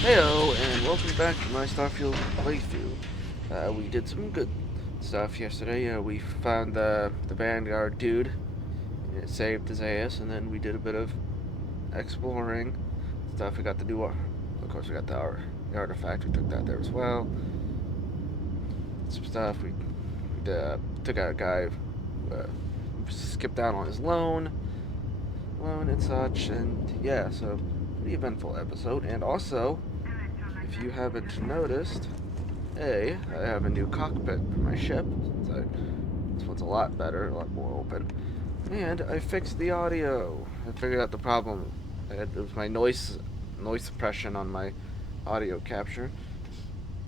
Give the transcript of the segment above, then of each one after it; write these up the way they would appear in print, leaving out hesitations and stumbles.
Heyo, and welcome back to my Starfield playthrough. We did some good stuff yesterday. We found the Vanguard dude, and it saved his ass, and then we did a bit of exploring stuff. We got to do, of course, we got the artifact. We took that there as well. Some stuff. We took out a guy, uh, skipped out on his loan and such, and yeah, so pretty eventful episode. And also, if you haven't noticed, I have a new cockpit for my ship. So this one's a lot better, a lot more open. And I fixed the audio. I figured out the problem. It was my noise suppression on my audio capture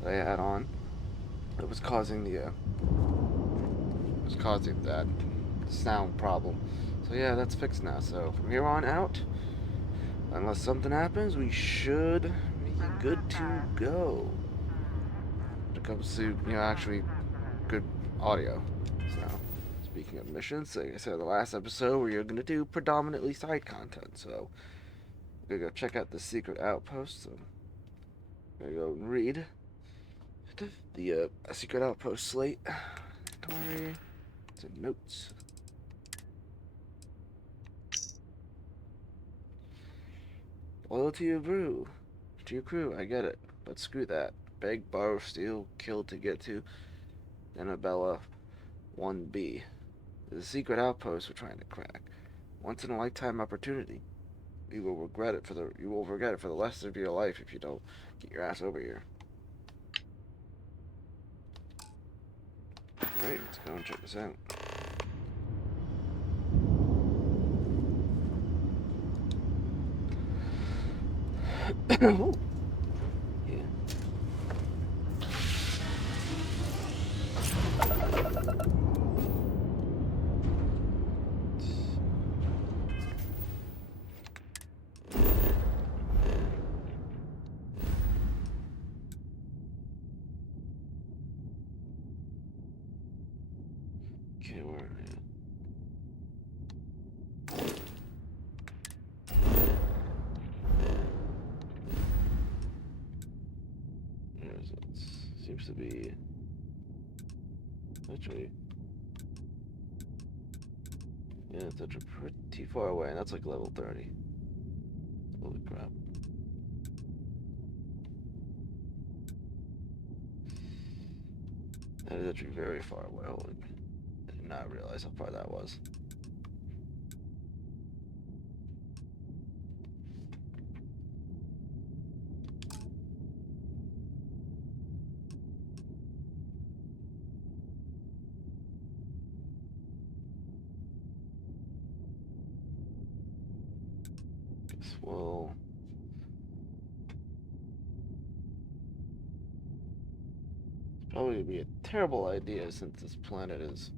that I had on. It was causing that sound problem. So yeah, that's fixed now. So from here on out, unless something happens, we should be good to go. When it comes to actually good audio. So, speaking of missions, like I said in the last episode, we're going to do predominantly side content. So, we're going to go check out the secret outpost. So, we're going to go and read the secret outpost slate. Inventory. Some notes. Loyalty to your crew, I get it. But screw that. Beg, borrow, steal, kill to get to Annabella 1B. The secret outpost we're trying to crack. Once in a lifetime opportunity. You will regret it for the rest of your life if you don't get your ass over here. Alright, let's go and check this out. Oh, yeah. Okay, where are we? Seems to be actually, yeah, it's actually pretty far away, and that's like level 30. Holy crap. That is actually very far away. Holy, I did not realize how far that was. Guess we'll probably be a terrible idea since this planet is.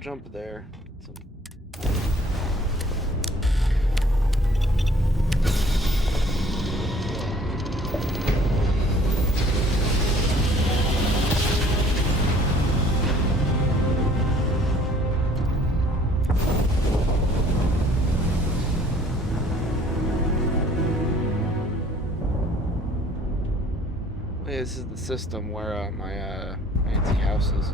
Jump there. Yeah, this is the system where my fancy house is.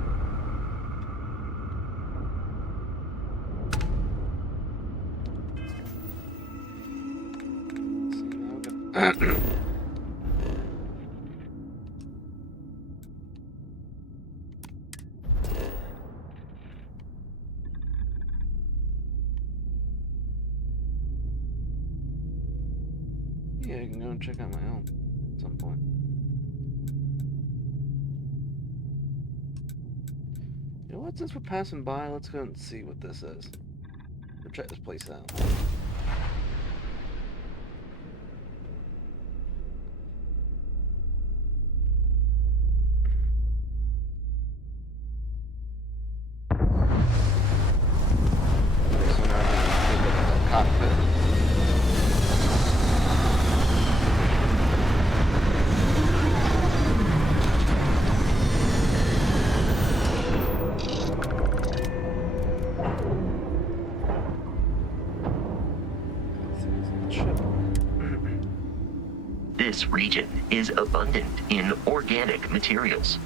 Yeah, I can go and check out my home at some point. You know what? Since we're passing by, let's go and see what this is. We'll check this place out. Okay, so now we're gonna look at the cockpit. This region is abundant in organic materials.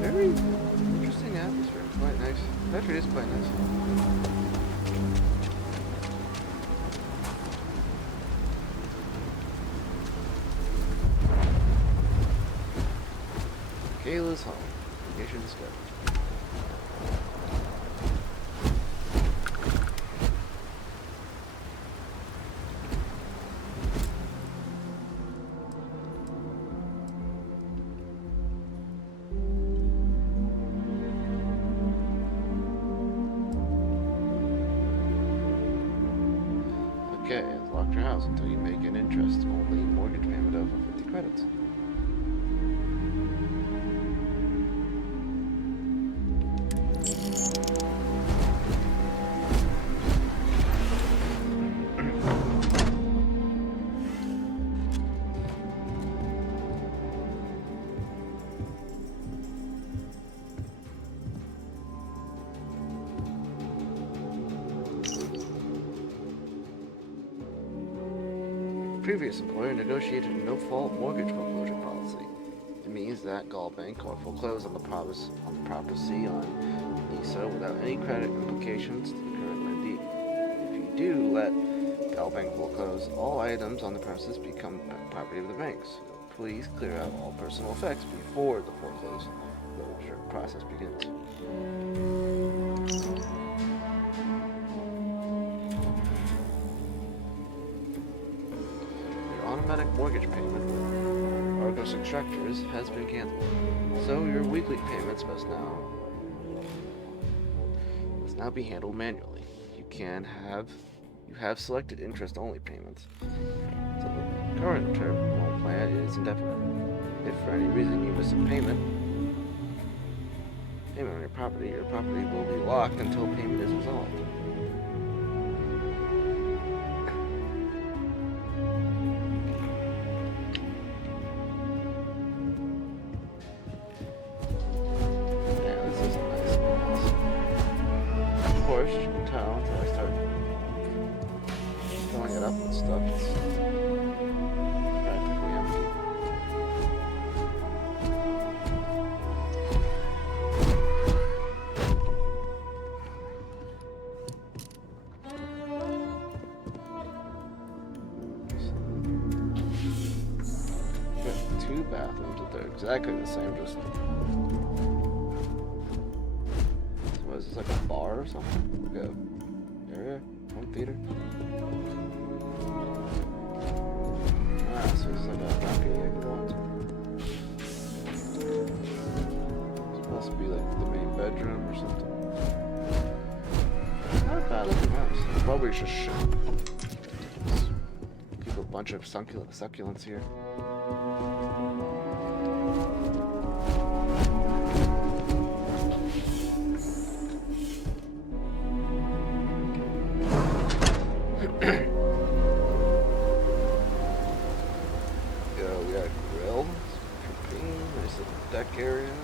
Very interesting atmosphere. Quite nice. Actually, it's quite nice. Kayla's home. Vacation discovered. Okay, it's locked your house until you make an interest-only mortgage payment of 50 credits. Previous employer negotiated a no-fault mortgage foreclosure policy. It means that Gallbank will foreclose on the property on Lisa without any credit implications to the current lendee. If you do let Gallbank foreclose, all items on the premises become property of the banks. Please clear out all personal effects before the foreclosure process begins. Automatic mortgage payment with Argos Extractors has been canceled, so your weekly payments must now be handled manually. You have selected interest-only payments, so the current term loan plan is indefinite. If for any reason you miss a payment on your property will be locked until payment is resolved. Two bathrooms, but they're exactly the same, just... What is this, like a bar or something? Like a area? Home theater? Ah, so it's like a balcony I can go into. It's supposed to be like the main bedroom or something. Not a bad looking house. Probably just keep a bunch of succulents here. We got a grill, propane, nice little deck area.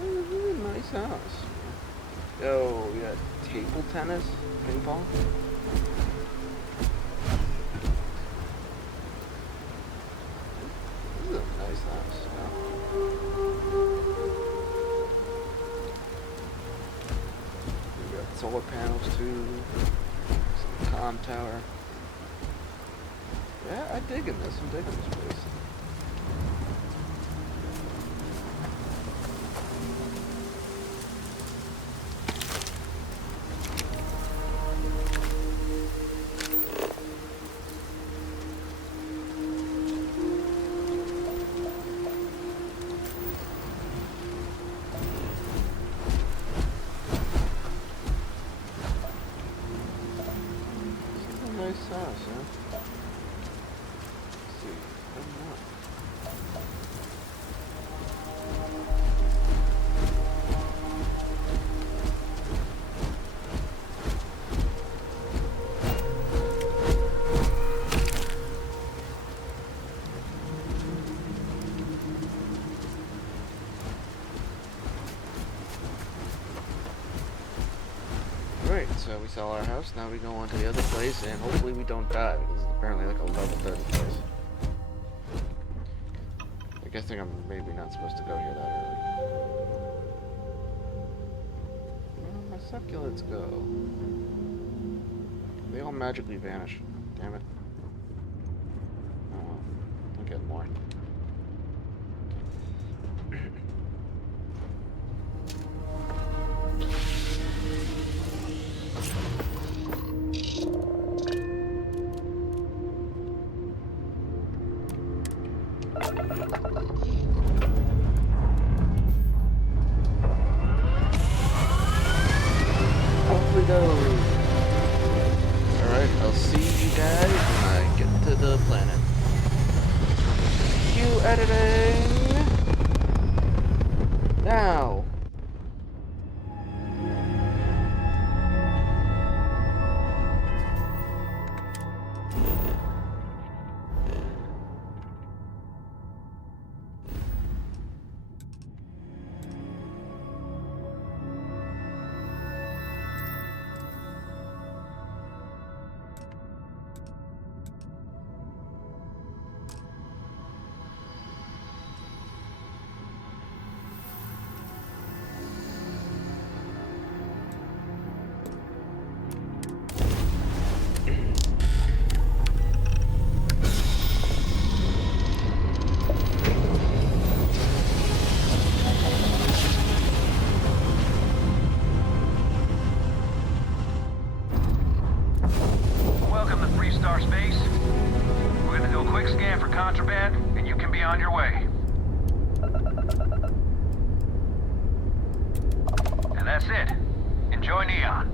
Really nice house. Yo, we got table tennis, ping pong. This is a nice house. We got solar panels too. Some comm tower. Yeah, I'm digging this place. This is a nice house, huh? we sell our house. Now we go on to the other place, and hopefully we don't die. This is apparently like a level 30 place. I guess I'm maybe not supposed to go here that early. Where did my succulents go? They all magically vanish. Damn it. Oh well. I'll get more. Off we go. Alright, I'll see you guys when I get to the planet. Cue editing. Now. Welcome to Free Star Space. We're gonna do a quick scan for contraband, and you can be on your way. And that's it. Enjoy Neon.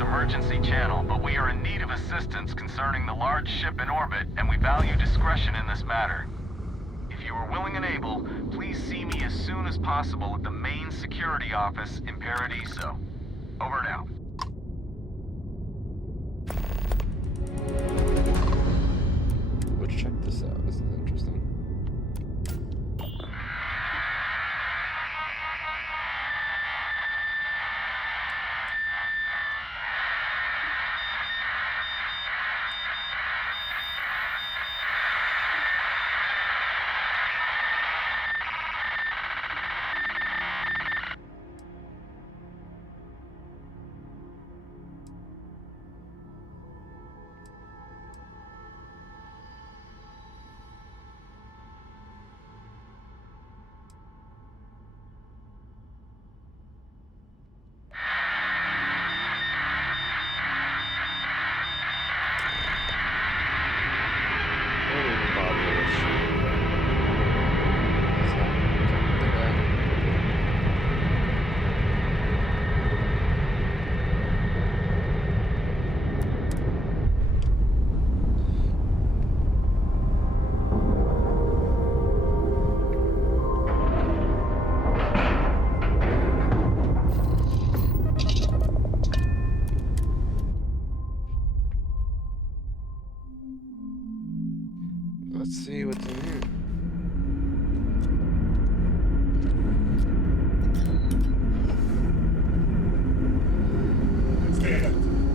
Emergency channel, but we are in need of assistance concerning the large ship in orbit, and we value discretion in this matter. If you are willing and able, please see me as soon as possible at the main security office in Paradiso. Over and out. Let's check this out. This is interesting. Let's see what's in here.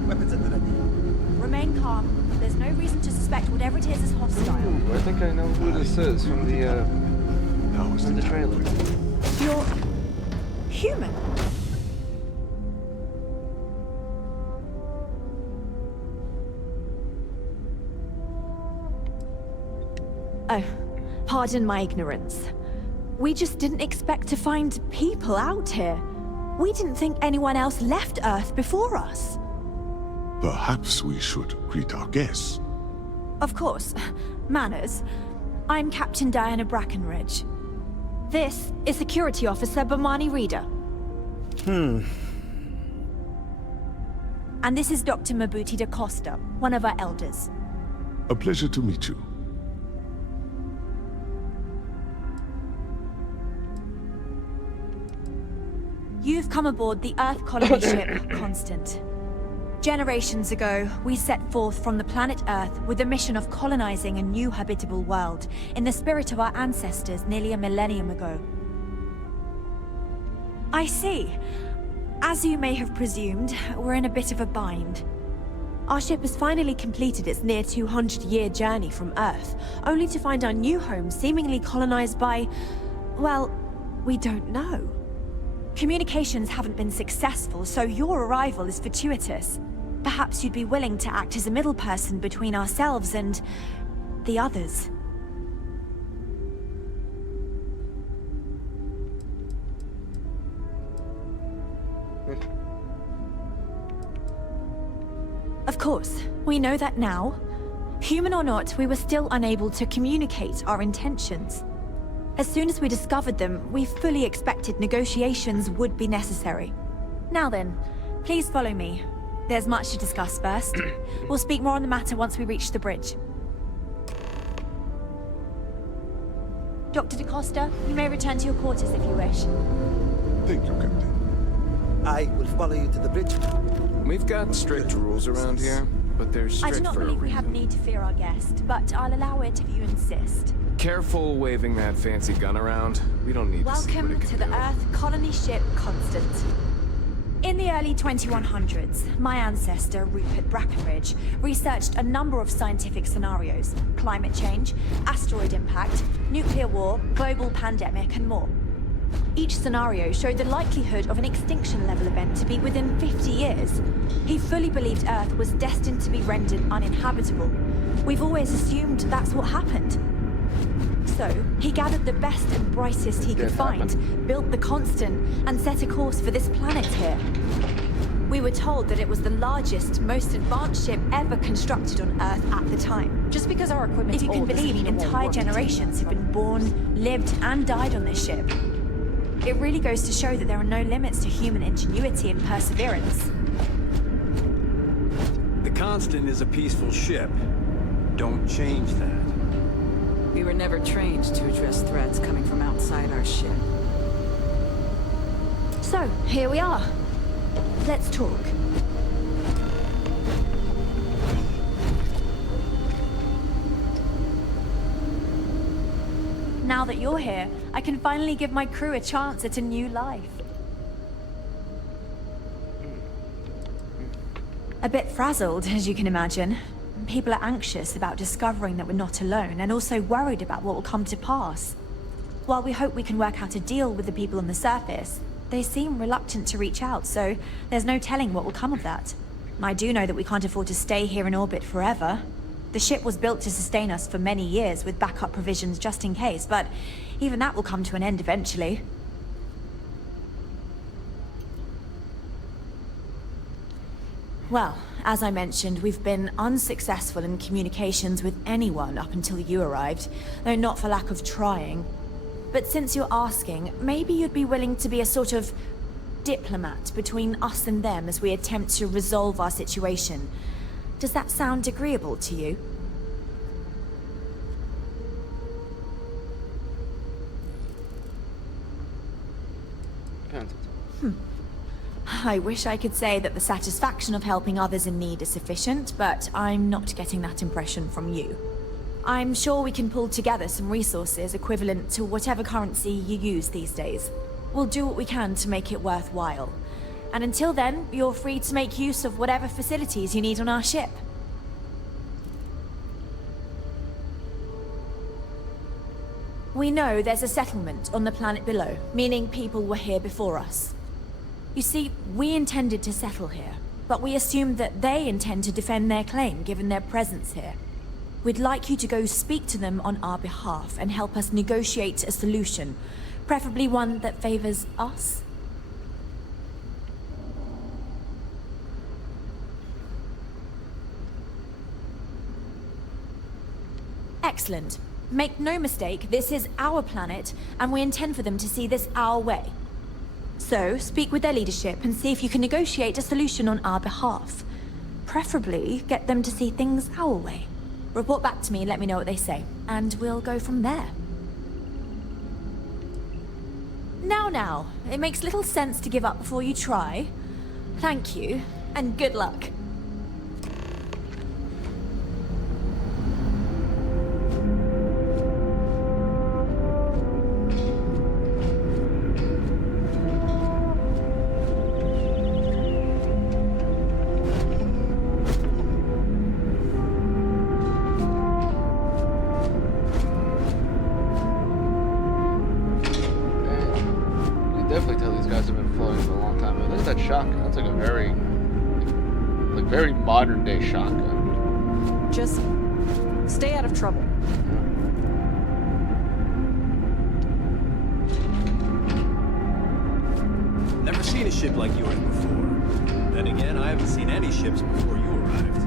Weapons at the ready. Remain calm. There's no reason to suspect whatever it is hostile. Ooh, I think I know who this is from the trailer. You're human. Oh, pardon my ignorance. We just didn't expect to find people out here. We didn't think anyone else left Earth before us. Perhaps we should greet our guests. Of course. Manners. I'm Captain Diana Brackenridge. This is Security Officer Bomani Reader. And this is Dr. Mabuti da Costa, one of our elders. A pleasure to meet you. You've come aboard the Earth colony ship Constant. Generations ago, we set forth from the planet Earth with the mission of colonizing a new habitable world in the spirit of our ancestors nearly a millennium ago. I see. As you may have presumed, we're in a bit of a bind. Our ship has finally completed its near 200-year journey from Earth, only to find our new home seemingly colonized by, well, we don't know. Communications haven't been successful, so your arrival is fortuitous. Perhaps you'd be willing to act as a middle person between ourselves and the others. Of course, we know that now. Human or not, we were still unable to communicate our intentions. As soon as we discovered them, we fully expected negotiations would be necessary. Now then, please follow me. There's much to discuss first. We'll speak more on the matter once we reach the bridge. Dr. da Costa, you may return to your quarters if you wish. Thank you, Captain. I will follow you to the bridge. We've got strict rules around here, but they're I strict do not for a believe we have reason. need to fear our guest, but I'll allow it if you insist. Careful waving that fancy gun around. We don't need to see what Welcome it to can the do. Earth colony ship Constant. In the early 2100s, my ancestor, Rupert Brackenridge, researched a number of scientific scenarios: climate change, asteroid impact, nuclear war, global pandemic, and more. Each scenario showed the likelihood of an extinction-level event to be within 50 years. He fully believed Earth was destined to be rendered uninhabitable. We've always assumed that's what happened. So, he gathered the best and brightest he could Didn't find, happen. built the Constant, and set a course for this planet here. We were told that it was the largest, most advanced ship ever constructed on Earth at the time. Just because our equipment's If you can old doesn't believe, mean it won't entire work. generations have been born, lived, and died on this ship. It really goes to show that there are no limits to human ingenuity and perseverance. The Constant is a peaceful ship. Don't change that. We were never trained to address threats coming from outside our ship. So, here we are. Let's talk. Now that you're here, I can finally give my crew a chance at a new life. A bit frazzled, as you can imagine. People are anxious about discovering that we're not alone, and also worried about what will come to pass. While we hope we can work out a deal with the people on the surface, they seem reluctant to reach out, so there's no telling what will come of that. I do know that we can't afford to stay here in orbit forever. The ship was built to sustain us for many years with backup provisions just in case, but even that will come to an end eventually. Well, as I mentioned, we've been unsuccessful in communications with anyone up until you arrived, though not for lack of trying. But since you're asking, maybe you'd be willing to be a sort of diplomat between us and them as we attempt to resolve our situation. Does that sound agreeable to you? Depends. I wish I could say that the satisfaction of helping others in need is sufficient, but I'm not getting that impression from you. I'm sure we can pull together some resources equivalent to whatever currency you use these days. We'll do what we can to make it worthwhile. And until then, you're free to make use of whatever facilities you need on our ship. We know there's a settlement on the planet below, meaning people were here before us. You see, we intended to settle here, but we assumed that they intend to defend their claim given their presence here. We'd like you to go speak to them on our behalf and help us negotiate a solution, preferably one that favors us. Excellent. Make no mistake, this is our planet, and we intend for them to see this our way. So, speak with their leadership and see if you can negotiate a solution on our behalf. Preferably, get them to see things our way. Report back to me, let me know what they say, and we'll go from there. Now, it makes little sense to give up before you try. Thank you, and good luck. Definitely tell these guys have been flying for a long time. I mean, look at that shotgun. That's like a very modern day shotgun. Just stay out of trouble. Never seen a ship like yours before. Then again, I haven't seen any ships before you arrived.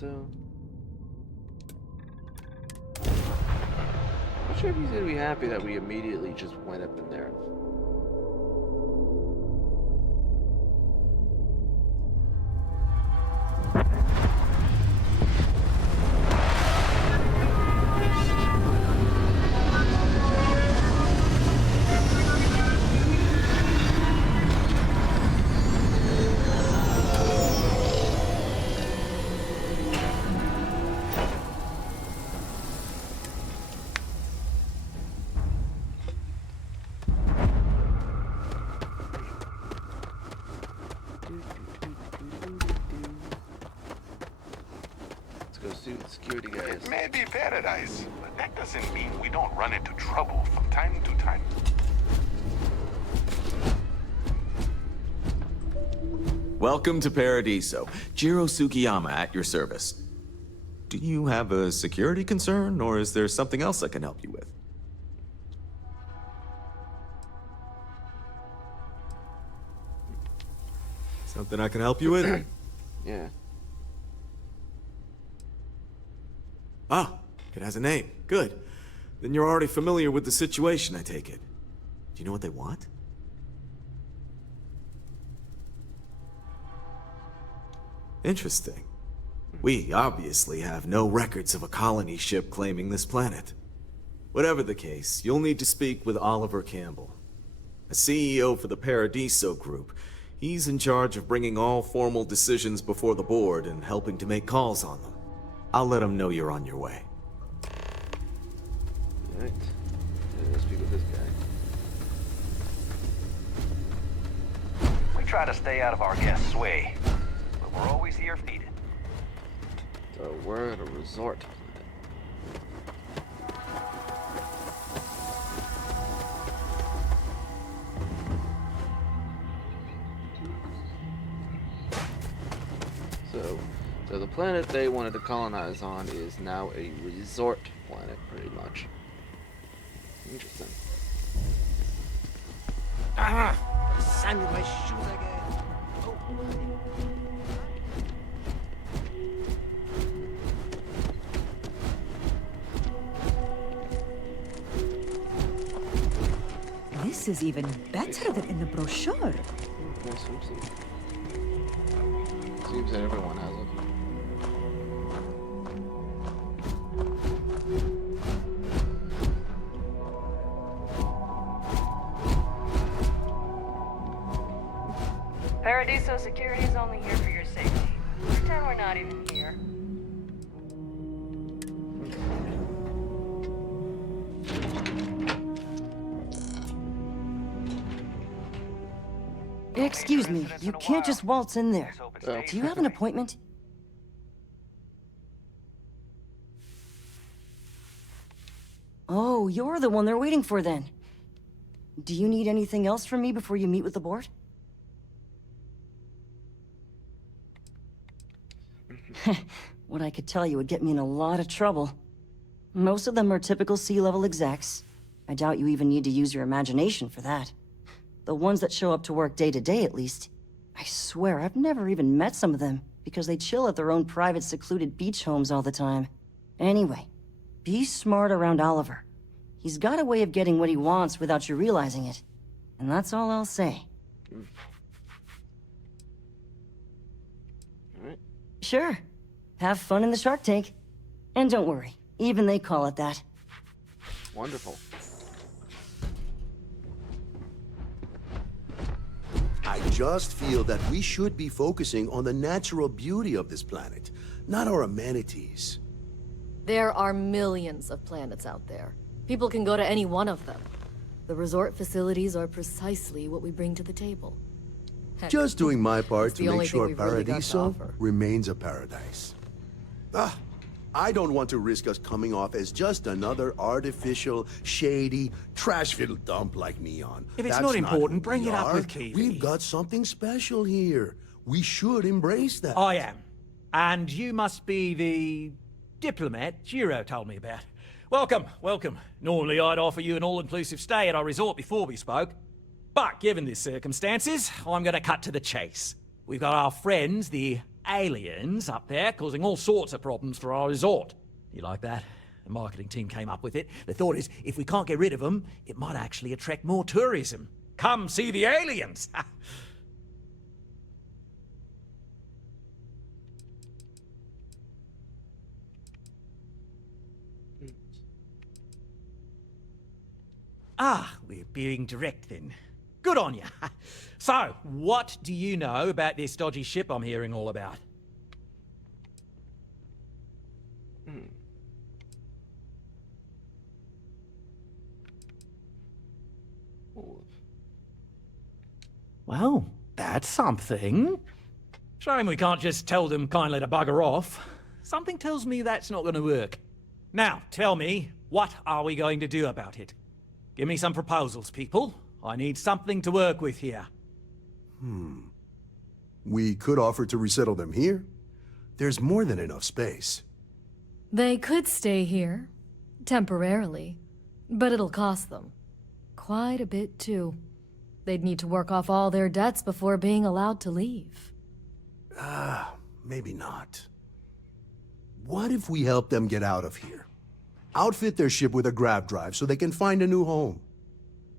So I'm sure if he's gonna be happy that we immediately just went up in there. Security guys. It may be paradise, but that doesn't mean we don't run into trouble from time to time. Welcome to Paradiso. Jiro Sugiyama at your service. Do you have a security concern, or is there something else I can help you with? Something I can help you with? Yeah. Ah, it has a name. Good. Then you're already familiar with the situation, I take it. Do you know what they want? Interesting. We obviously have no records of a colony ship claiming this planet. Whatever the case, you'll need to speak with Oliver Campbell, a CEO for the Paradiso Group. He's in charge of bringing all formal decisions before the board and helping to make calls on them. I'll let him know you're on your way. Alright. Let's speak with this guy. We try to stay out of our guests' way, but we're always here if needed. So we're at a resort planet. So the planet they wanted to colonize on is now a resort planet, pretty much. Interesting. Ah! Sand in my shoes again. Oh. This This is even better than in the brochure. Yes, seems that everyone has it. Paradiso security is only here for your safety. Pretend we're not even here. Excuse me, you can't just waltz in there. Oh. Do you have an appointment? Oh, you're the one they're waiting for then. Do you need anything else from me before you meet with the board? What I could tell you would get me in a lot of trouble. Most of them are typical C-level execs. I doubt you even need to use your imagination for that. The ones that show up to work day to day, at least. I swear, I've never even met some of them, because they chill at their own private secluded beach homes all the time. Anyway, be smart around Oliver. He's got a way of getting what he wants without you realizing it. And that's all I'll say. Alright. Sure. Have fun in the shark tank. And don't worry, even they call it that. Wonderful. I just feel that we should be focusing on the natural beauty of this planet, not our amenities. There are millions of planets out there. People can go to any one of them. The resort facilities are precisely what we bring to the table. Heck, Just doing my part it's to the only make thing sure we've really got to Paradiso offer. remains a paradise. I don't want to risk us coming off as just another artificial, shady, trash-filled dump like Neon. If it's That's not important, who bring we it up are. with Keith. We've got something special here. We should embrace that. I am. And you must be the diplomat Giro told me about. Welcome, welcome. Normally I'd offer you an all-inclusive stay at our resort before we spoke. But given the circumstances, I'm gonna cut to the chase. We've got our friends, the aliens, up there, causing all sorts of problems for our resort. You like that? The marketing team came up with it. The thought is, if we can't get rid of them, it might actually attract more tourism. Come see the aliens! Ah, we're being direct then. Good on you. So, what do you know about this dodgy ship I'm hearing all about? Well, that's something. Shame we can't just tell them kindly to bugger off. Something tells me that's not going to work. Now, tell me, what are we going to do about it? Give me some proposals, people. I need something to work with here. We could offer to resettle them here. There's more than enough space. They could stay here, temporarily, but it'll cost them. Quite a bit, too. They'd need to work off all their debts before being allowed to leave. Maybe not. What if we help them get out of here? Outfit their ship with a grav drive so they can find a new home.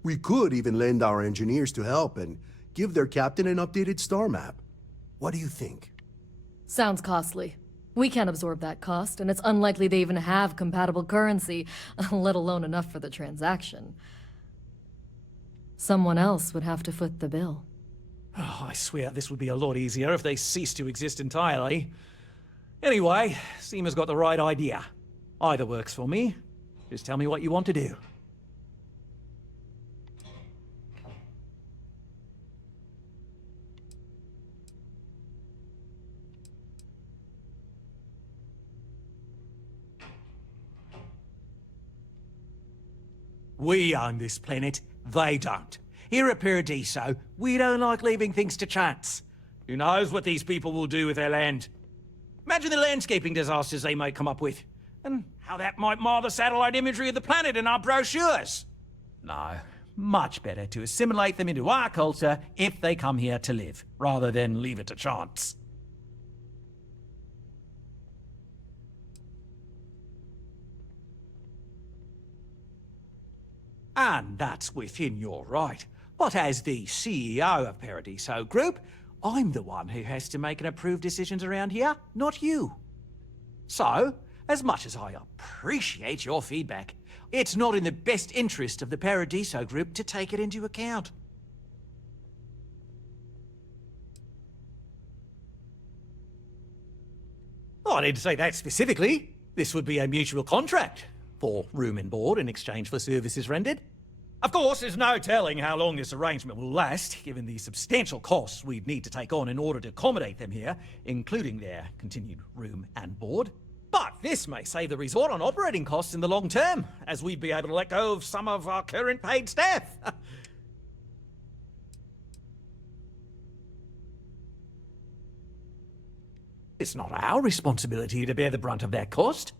We could even lend our engineers to help and give their captain an updated star map. What do you think? Sounds costly. We can't absorb that cost, and it's unlikely they even have compatible currency, let alone enough for the transaction. Someone else would have to foot the bill. Oh, I swear this would be a lot easier if they ceased to exist entirely. Anyway, Seema's got the right idea. Either works for me. Just tell me what you want to do. We own this planet, they don't. Here at Paradiso, we don't like leaving things to chance. Who knows what these people will do with their land? Imagine the landscaping disasters they might come up with, and how that might mar the satellite imagery of the planet in our brochures. No, much better to assimilate them into our culture if they come here to live, rather than leave it to chance. And that's within your right. But as the CEO of Paradiso Group, I'm the one who has to make and approve decisions around here, not you. So, as much as I appreciate your feedback, it's not in the best interest of the Paradiso Group to take it into account. Oh, I didn't say that specifically. This would be a mutual contract for room and board in exchange for services rendered. Of course, there's no telling how long this arrangement will last, given the substantial costs we'd need to take on in order to accommodate them here, including their continued room and board. But this may save the resort on operating costs in the long term, as we'd be able to let go of some of our current paid staff. It's not our responsibility to bear the brunt of that cost.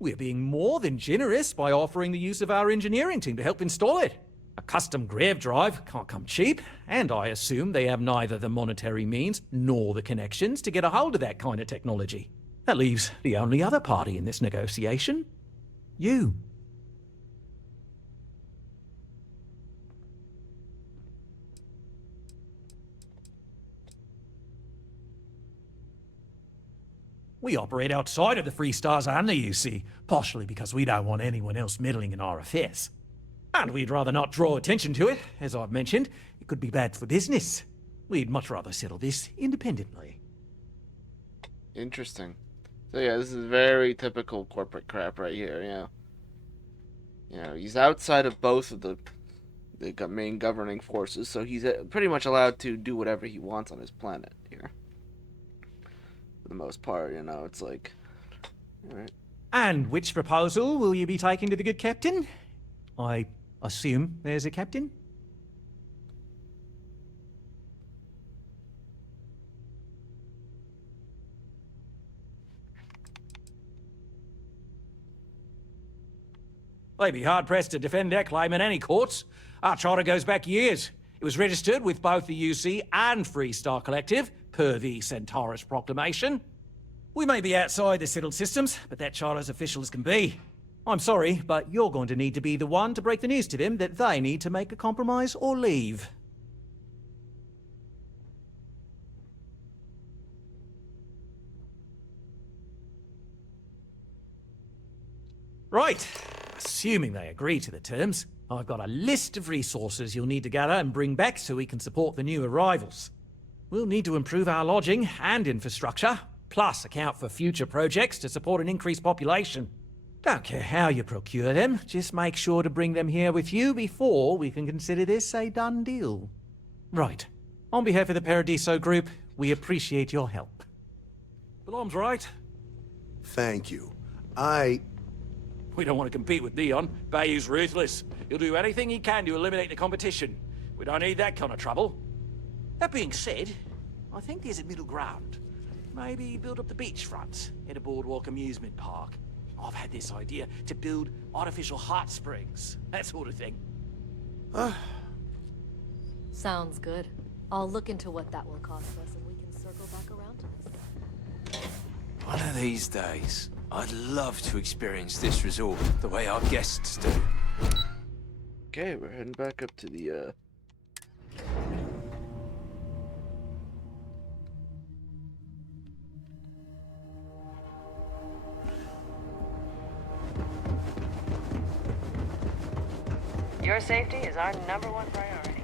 We're being more than generous by offering the use of our engineering team to help install it. A custom grav drive can't come cheap, and I assume they have neither the monetary means nor the connections to get a hold of that kind of technology. That leaves the only other party in this negotiation. You. We operate outside of the Free Stars and the UC, partially because we don't want anyone else meddling in our affairs. And we'd rather not draw attention to it. As I've mentioned, it could be bad for business. We'd much rather settle this independently. Interesting. So yeah, this is very typical corporate crap right here, yeah. You know, he's outside of both of the main governing forces, so he's pretty much allowed to do whatever he wants on his planet here. For the most part, you know, it's like... Alright. And which proposal will you be taking to the good captain? I assume there's a captain? They'd be hard-pressed to defend their claim in any courts. Our charter goes back years. It was registered with both the UC and Free Star Collective, per the Centaurus Proclamation. We may be outside the settled systems, but that charter's official as can be. I'm sorry, but you're going to need to be the one to break the news to them that they need to make a compromise or leave. Right. Assuming they agree to the terms, I've got a list of resources you'll need to gather and bring back so we can support the new arrivals. We'll need to improve our lodging and infrastructure, plus account for future projects to support an increased population. Don't care how you procure them, just make sure to bring them here with you before we can consider this a done deal. Right. On behalf of the Paradiso Group, we appreciate your help. Belom's right. Thank you. We don't want to compete with Neon. Bayou's ruthless. He'll do anything he can to eliminate the competition. We don't need that kind of trouble. That being said, I think there's a middle ground. Maybe build up the beachfront at a boardwalk amusement park. I've had this idea to build artificial hot springs, that sort of thing. Sounds good. I'll look into what that will cost us and we can circle back around to this. One of these days, I'd love to experience this resort the way our guests do. Okay, we're heading back up to the, Your safety is our #1 priority.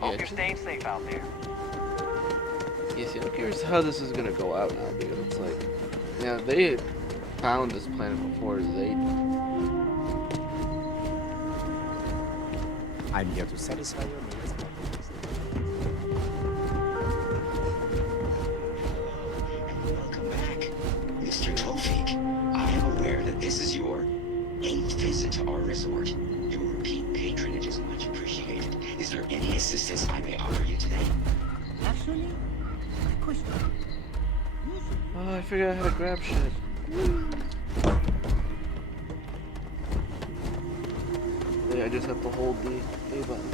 Hope you're staying safe out there. Yeah, see, I'm curious how this is gonna go out now, because it's like, yeah, they had found this planet before I'm here to satisfy your needs. Welcome back, Mr. Tofik. I am aware that this is your 8th visit to our resort. Your repeat patronage is much appreciated. Is there any assistance I may offer you today? Actually, Oh, I figured out how to grab shit. Yeah, I just have to hold the A button.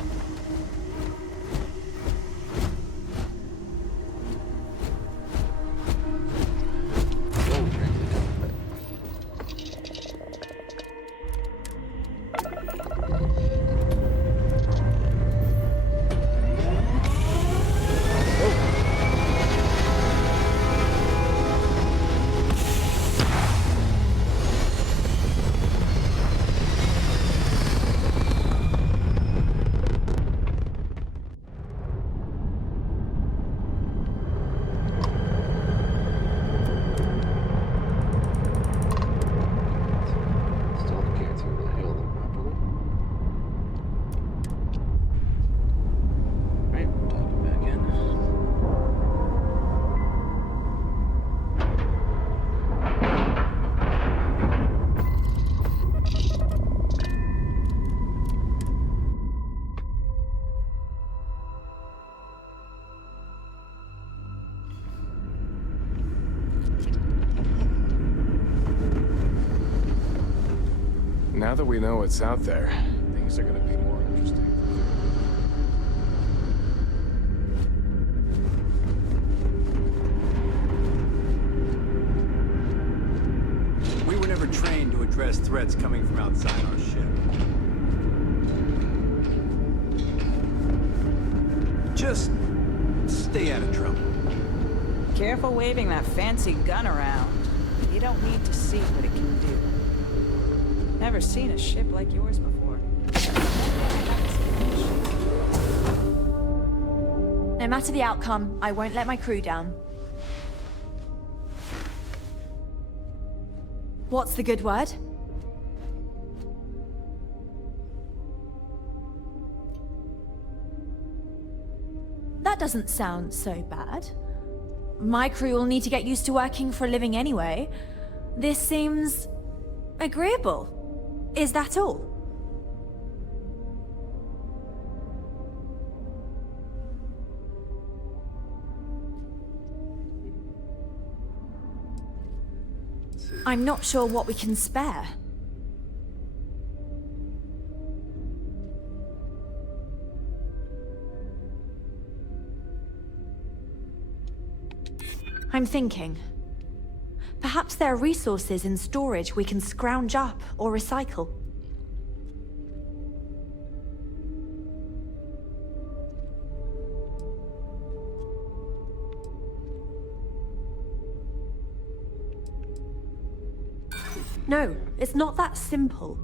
Now that we know what's out there, things are gonna be more interesting. We were never trained to address threats coming from outside our ship. Just stay out of trouble. Careful waving that fancy gun around. You don't need to see what it can do. Never seen a ship like yours before. No matter the outcome, I won't let my crew down. What's the good word? That doesn't sound so bad. My crew will need to get used to working for a living anyway. This seems agreeable. Is that all? I'm not sure what we can spare. I'm thinking. Perhaps there are resources in storage we can scrounge up or recycle. No, it's not that simple.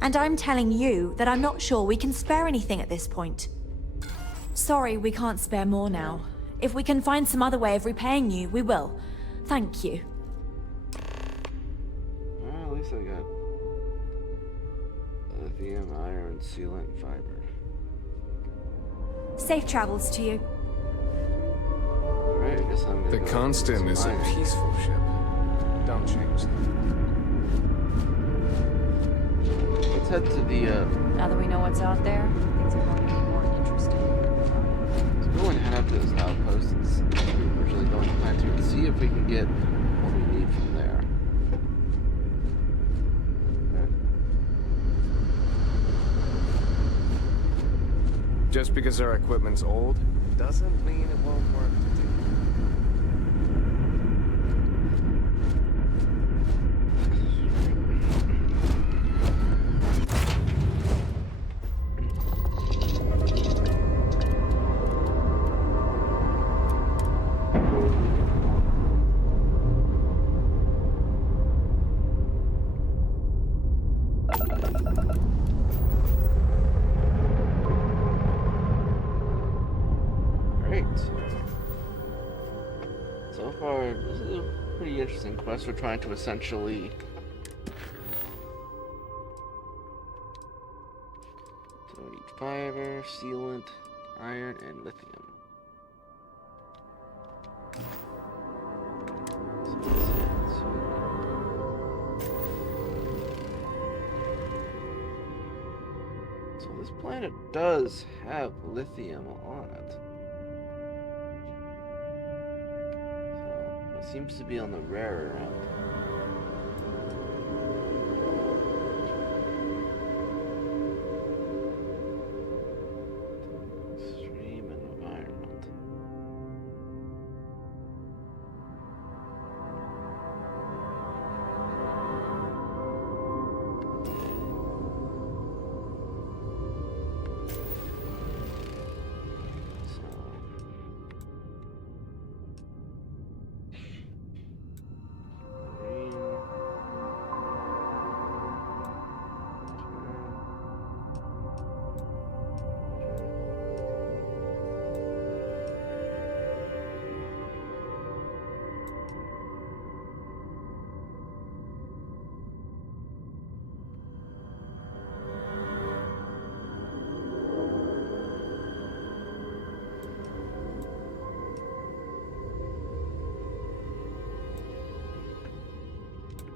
And I'm telling you that I'm not sure we can spare anything at this point. Sorry, we can't spare more now. If we can find some other way of repaying you, we will. Thank you. Well, at least I got lithium, iron, sealant, and fiber. Safe travels to you. Alright, I guess I'm gonna The go Constant is a iron. peaceful ship. Don't change that. Let's head to the, Now that we know what's out there, things are going to be more interesting. let's go and head out to this outpost and see what we originally going to plan to and see if we can get what we need from there. Just because our equipment's old, doesn't mean it won't work to do. So far, this is a pretty interesting quest. We're trying to essentially so we need fiber, sealant, iron, and lithium. So this planet does have lithium on it. It seems to be on the rarer end. Extreme environment.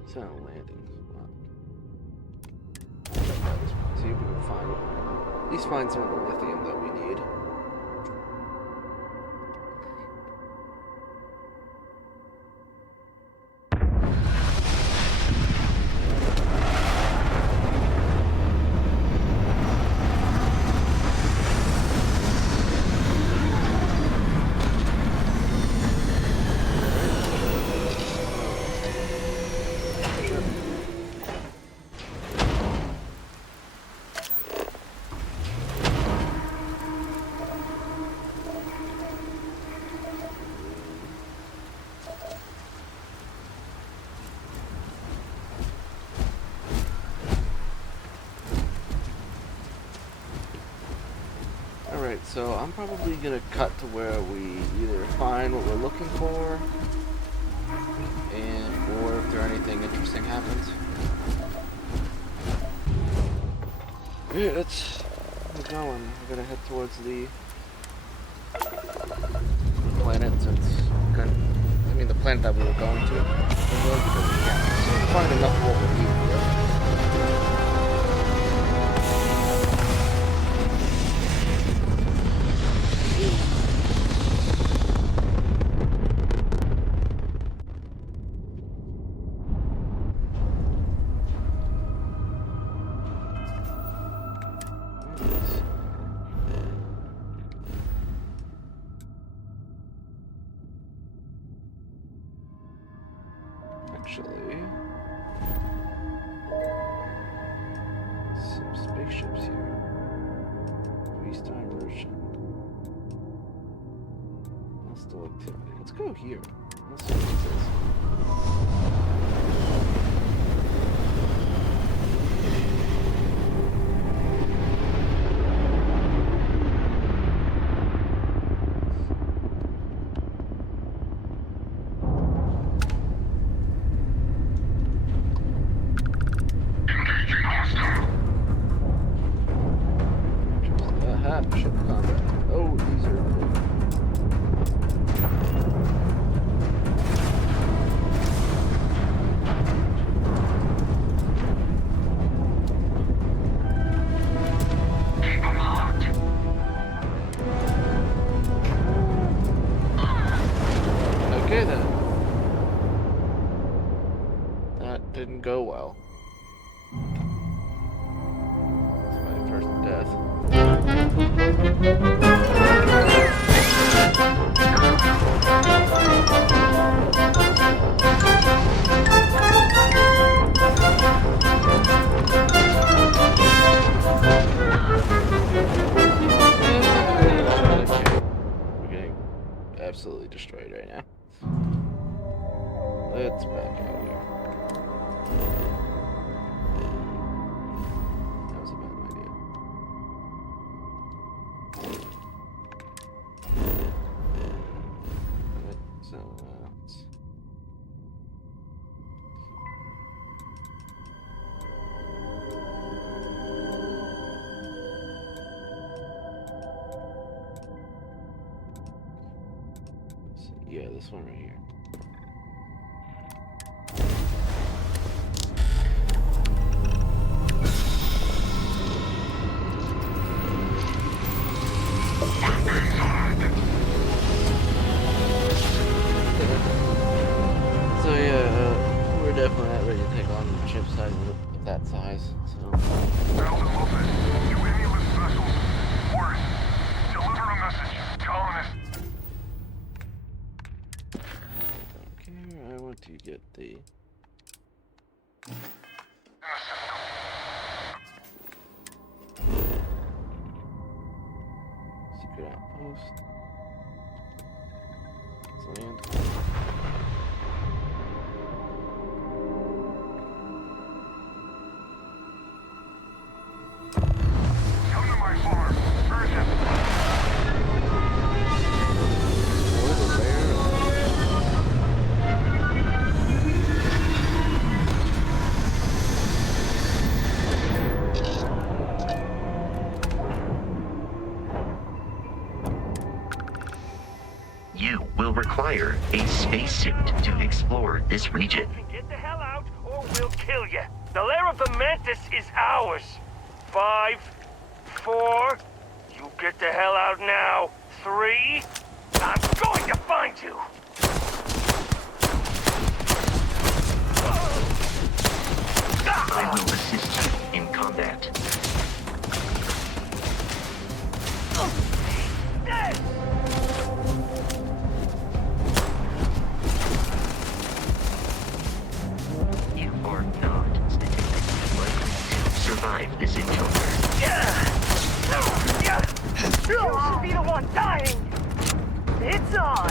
It's not a landing spot. See if we can find, at least find some of the lithium that we need. Alright, so I'm probably gonna cut to where we either find what we're looking for, or if there anything interesting happens. Yeah, let's keep going. We're gonna head towards the planet, since the planet that we were going to, because we can't find enough of what we need here. Actually, some spaceships here. Freestyle version. Hostile activity. Let's go here. Let's see what this is. Ship combat. Oh, these are cool. Okay then. That didn't go well. That's my first death. We're getting absolutely destroyed right now. Let's back out here. That was a bad idea. So, yeah, this one right here. So yeah, we're definitely not ready to take on a ship size of that size. So. I want to get the secret outpost. Let's land. You will require a spacesuit to explore this region. Get the hell out, or we'll kill you. The lair of the Mantis is ours. 5, 4, you get the hell out now. 3, I'm going to find you. I will assist you in combat. You are not statistically likely to survive this encounter. You should be the one dying. It's on.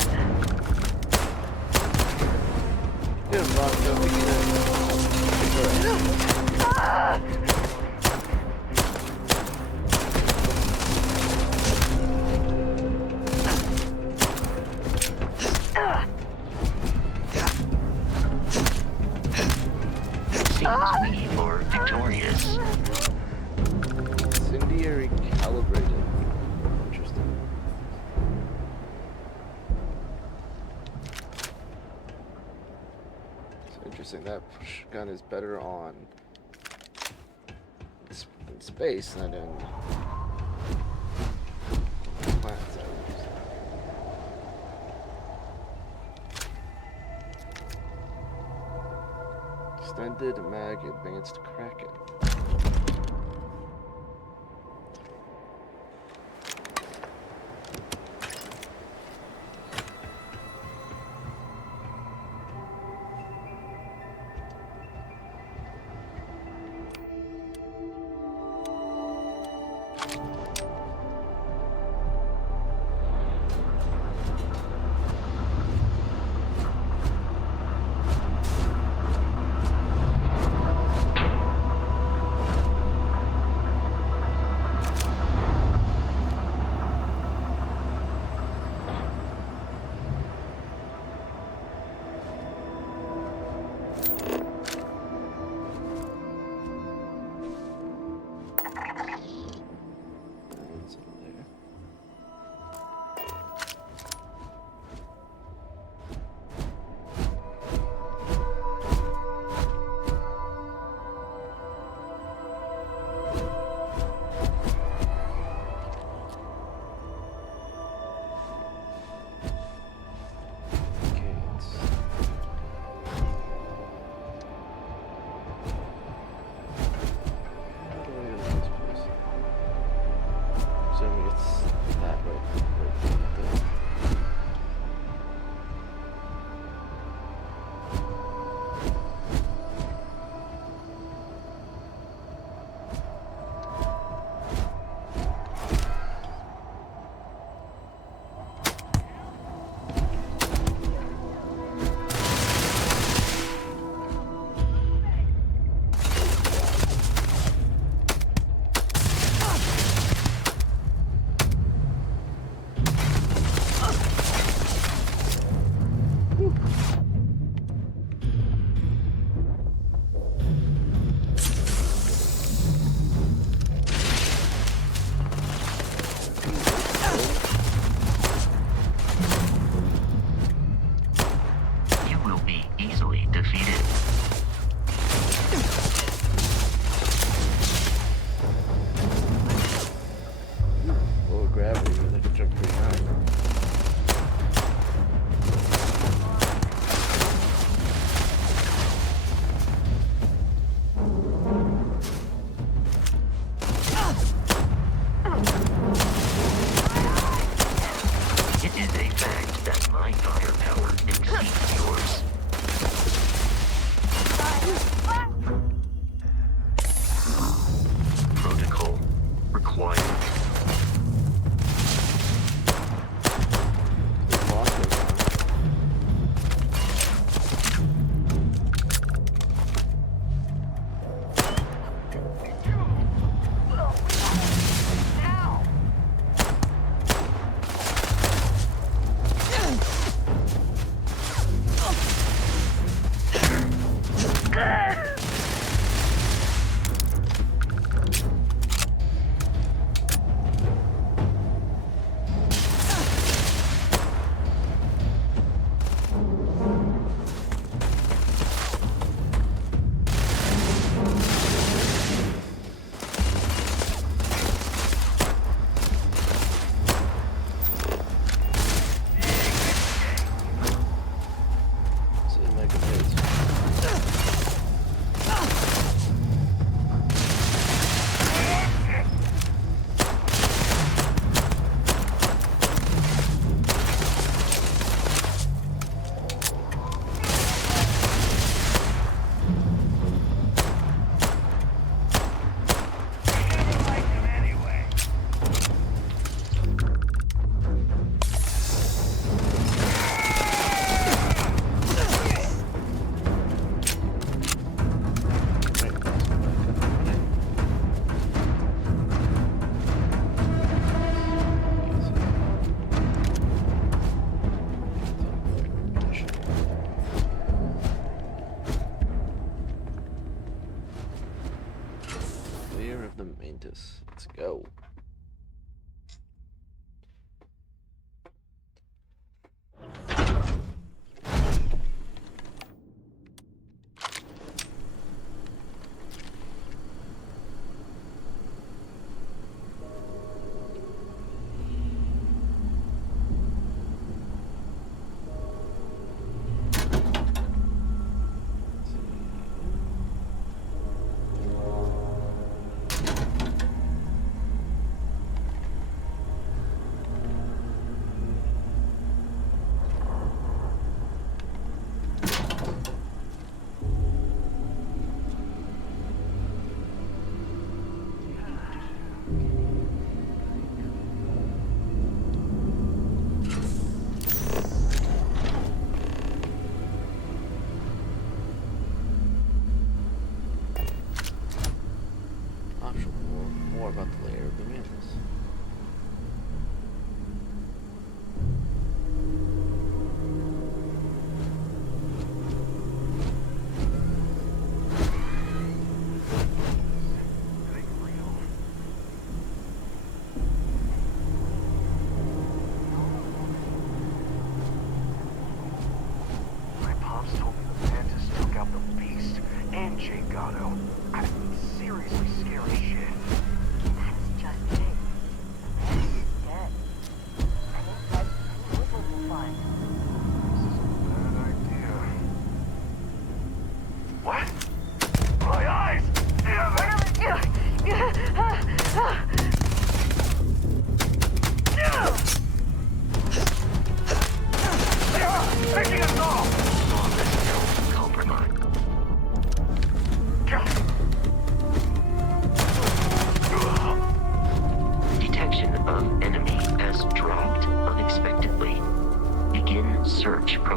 guessing that gun is better on in space than in planets. Extended mag advanced Kraken.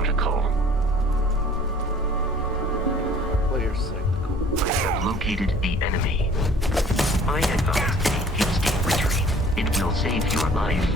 protocol. Players signal. I have located the enemy. I advise a hasty retreat. It will save your life.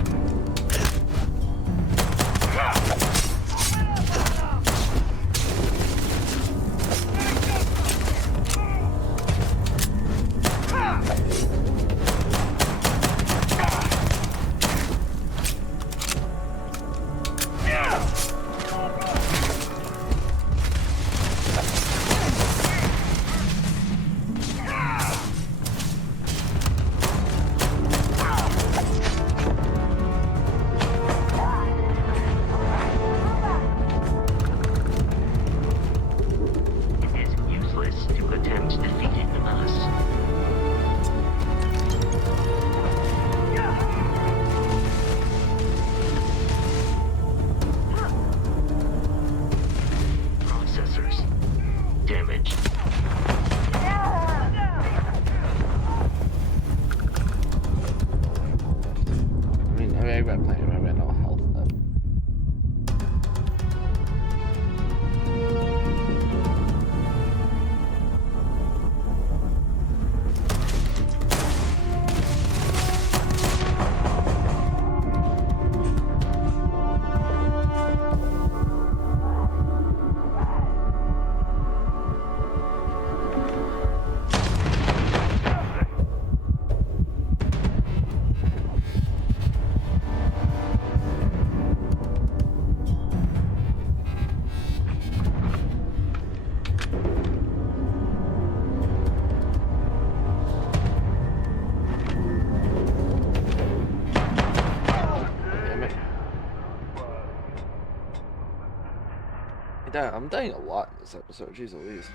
I'm dying a lot in this episode. Jeez Louise.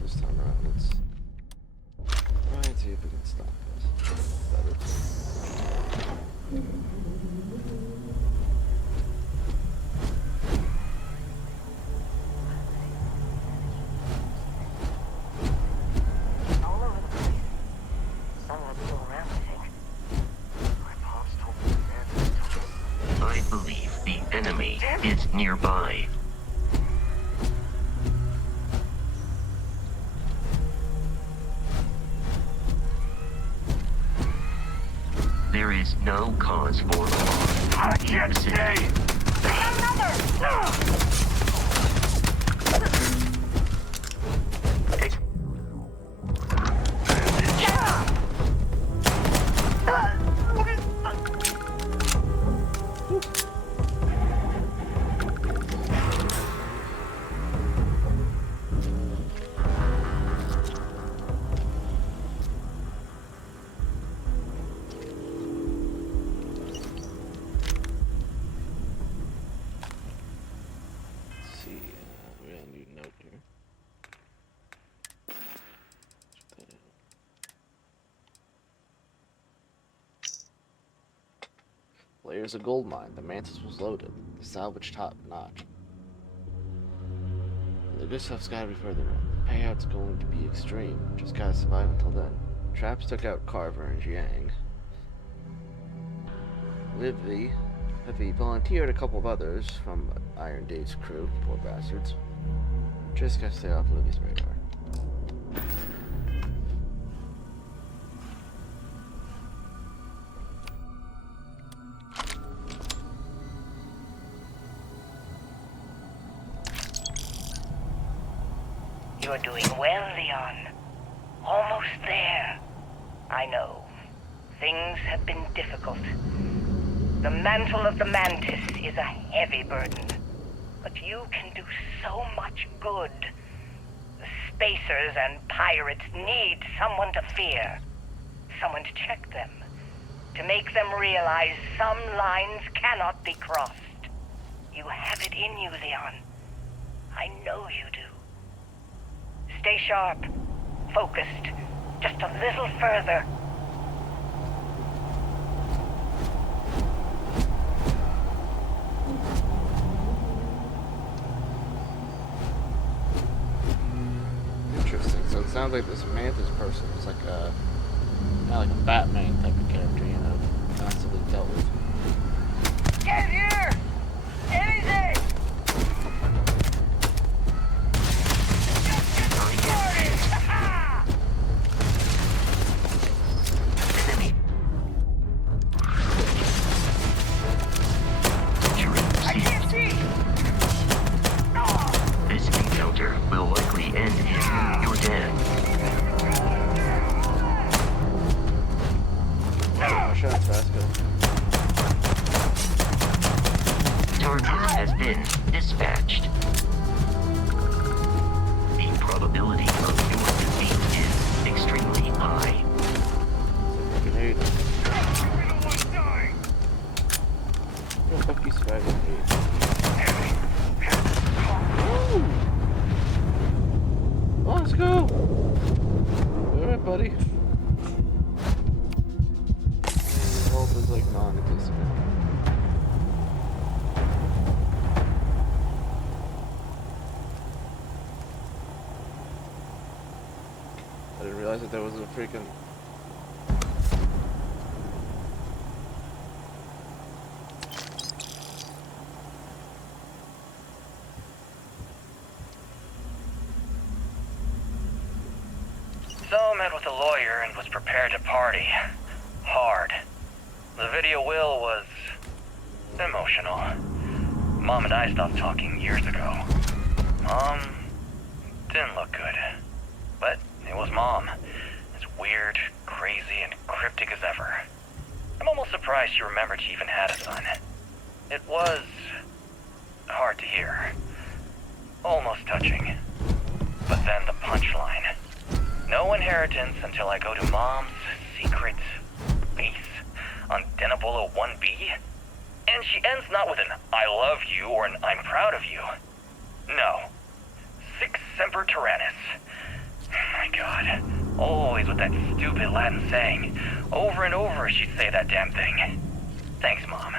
This time around, let's try and see if we can stop this. Better. I believe the enemy is nearby. There is no cause for alarm. In the city. There's a gold mine. The Mantis was loaded. The salvage top notch. The good stuff's gotta be further in. The payout's going to be extreme. Just gotta survive until then. Traps took out Carver and Jiang. Livy volunteered a couple of others from Iron Dave's crew. Poor bastards. Just gotta stay off Livy's radar. You're doing well, Leon. Almost there. I know. Things have been difficult. The mantle of the Mantis is a heavy burden. But you can do so much good. The Spacers and pirates need someone to fear. Someone to check them. To make them realize some lines cannot be crossed. You have it in you, Leon. I know you do. Stay sharp, focused, just a little further. Interesting. So it sounds like this Mantis person is like a kind of like a Batman type of character, you know. constantly dealt with. Get here! Anything! This encounter will likely end in your death. Shots, Vasco. Target has been dispatched. The probability of your defeat is extremely high. Grenade. What the fuck you surviving, dude? Oh, let's go! Alright, buddy. Health is like non-existent. I didn't realize that there was a freaking... So met with a lawyer and was prepared to party. Hard. The video will was emotional. Mom and I stopped talking years ago. Mom didn't look good. But it was Mom. As weird, crazy, and cryptic as ever. I'm almost surprised she remembered she even had a son. It was hard to hear. Almost touching. But then the punchline. No inheritance until I go to Mom's secret base on Denabolo 1B. And she ends not with an I love you or an I'm proud of you. No. Sic semper tyrannis. My God. Always with that stupid Latin saying. Over and over she'd say that damn thing. Thanks, Mom.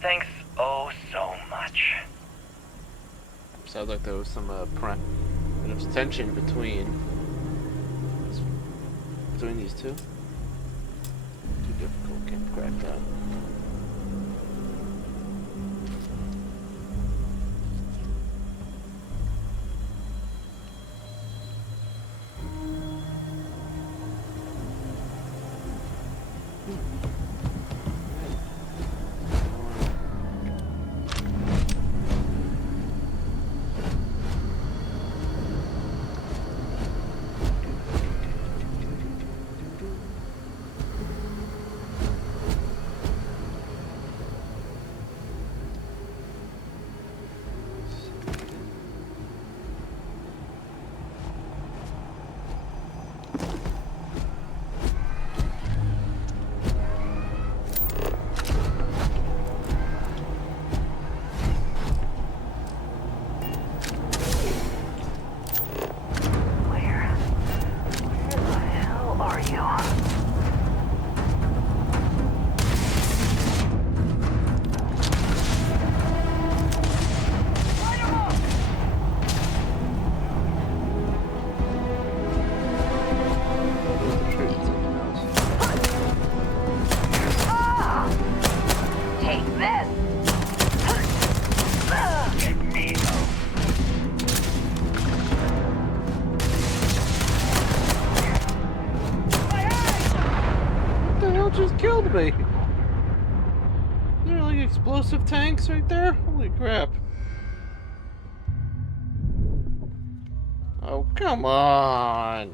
Thanks oh so much. Sounds like there was some bit of tension between these two. Too difficult, can't crack that. Just killed me. There are like explosive tanks right there. Holy crap. Oh, come on.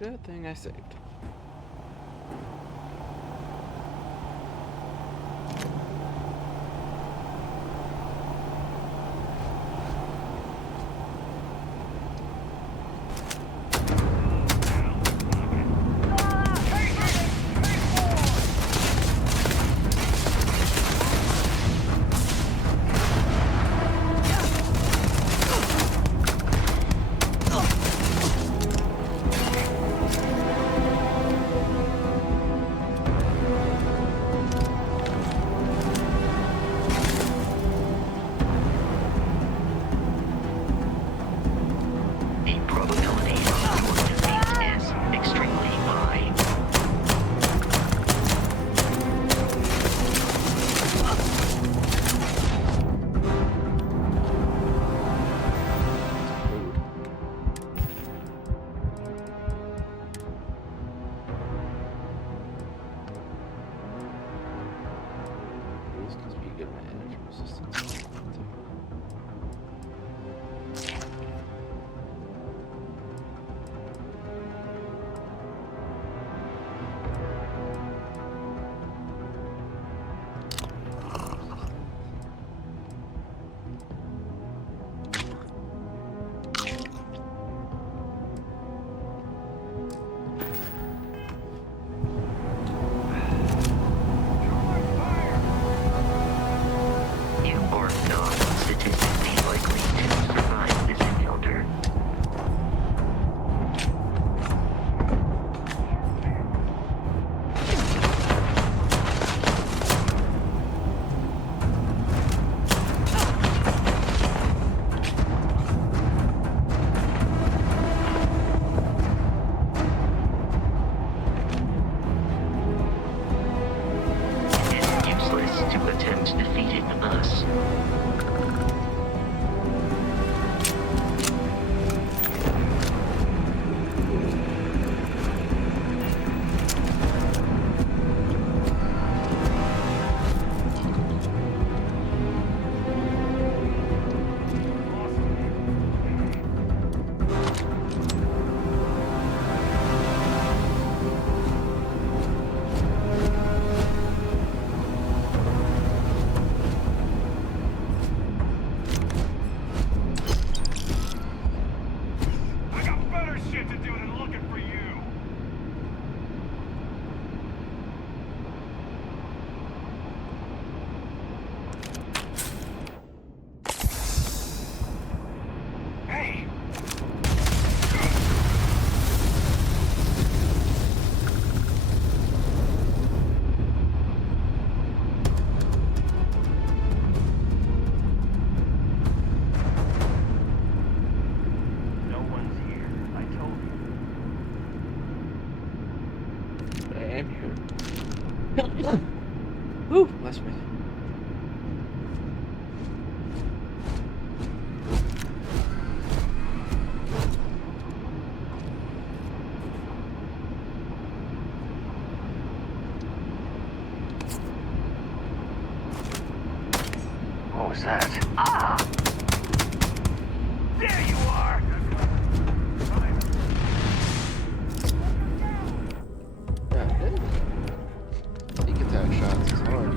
Good thing I saved. Ooh, bless me. What was that? Ah! There you are! Sneak attack shots is hard.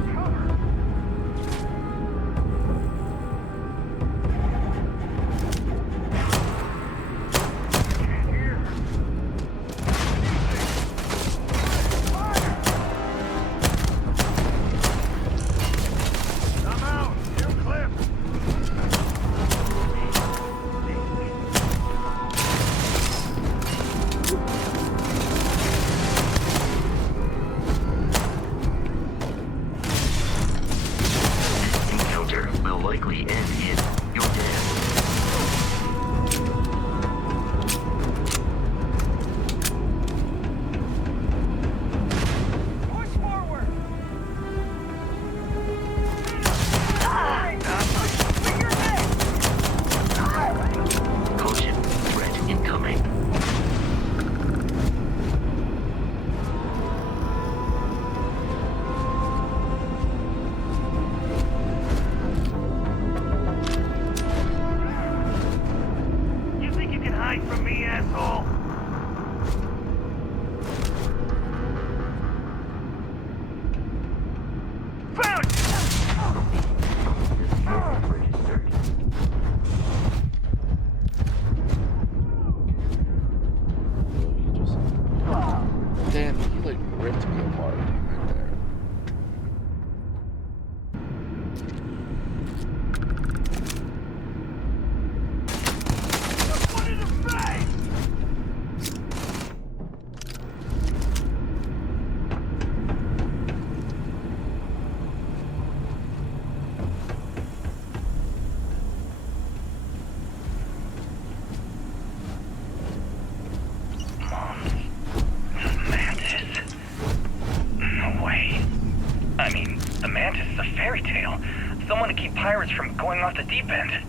pirates from going off the deep end.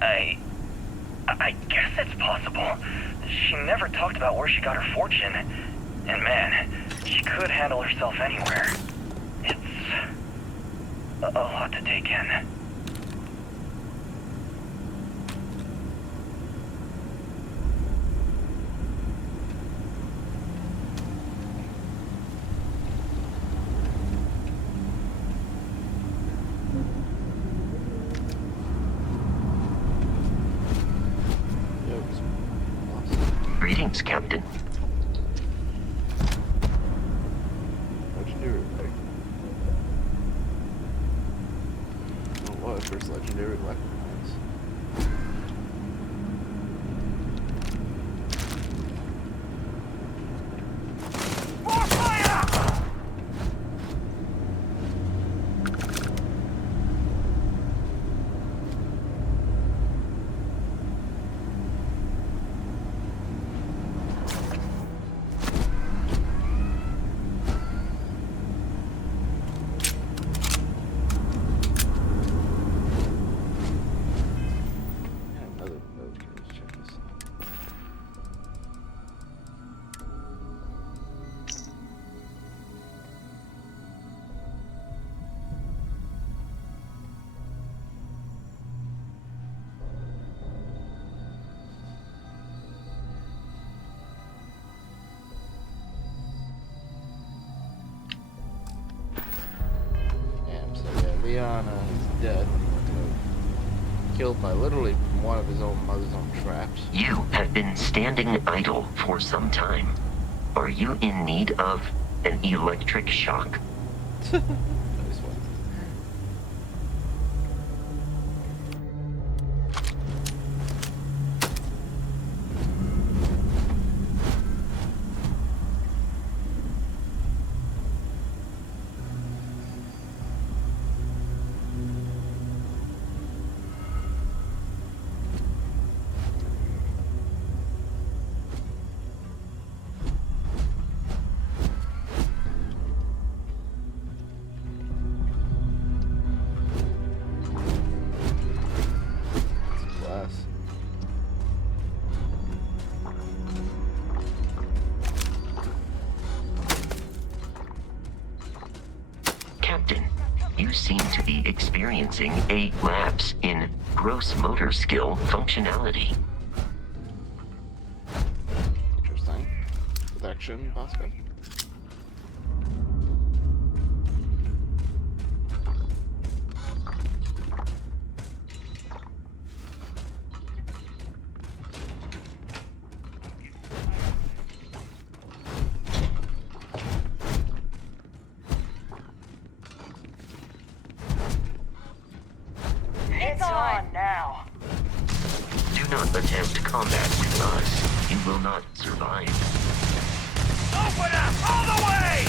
I guess it's possible. She never talked about where she got her fortune. And man, she could handle herself anywhere. It's a lot to take in. Greetings, Captain. Legendary, right? What was first legendary weapon? Liana is dead. Killed by literally one of his own mother's own traps. You have been standing idle for some time. Are you in need of an electric shock? Captain, you seem to be experiencing a lapse in gross motor skill functionality. Interesting. Protection, possibly. It's on now. Do not attempt combat with us. You will not survive. Open up all the way!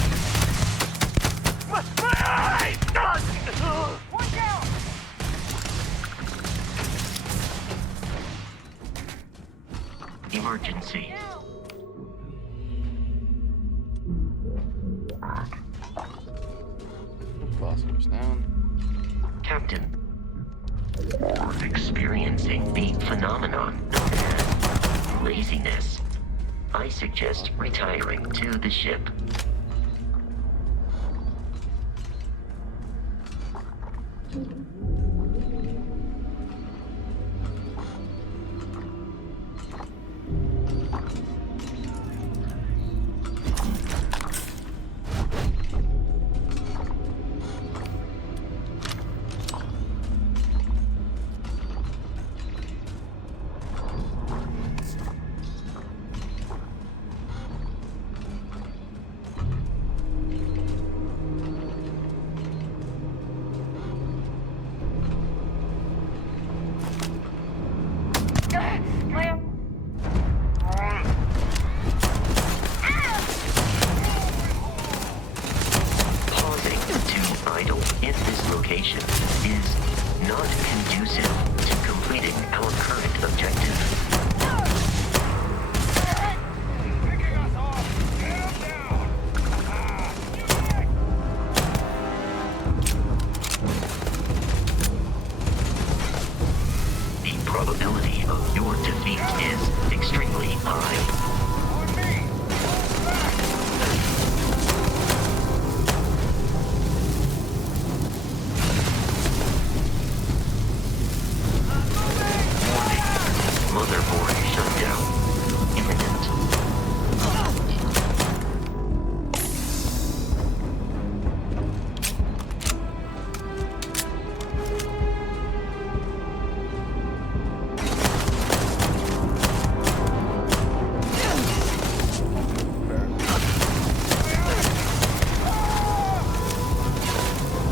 My eyes! Watch out! Emergency. Phosphorus down. Captain, experiencing the phenomenon known as laziness. I suggest retiring to the ship. In this location is not conducive to completing our current objective. probability of your defeat is extremely high. Motherboard shutdown imminent.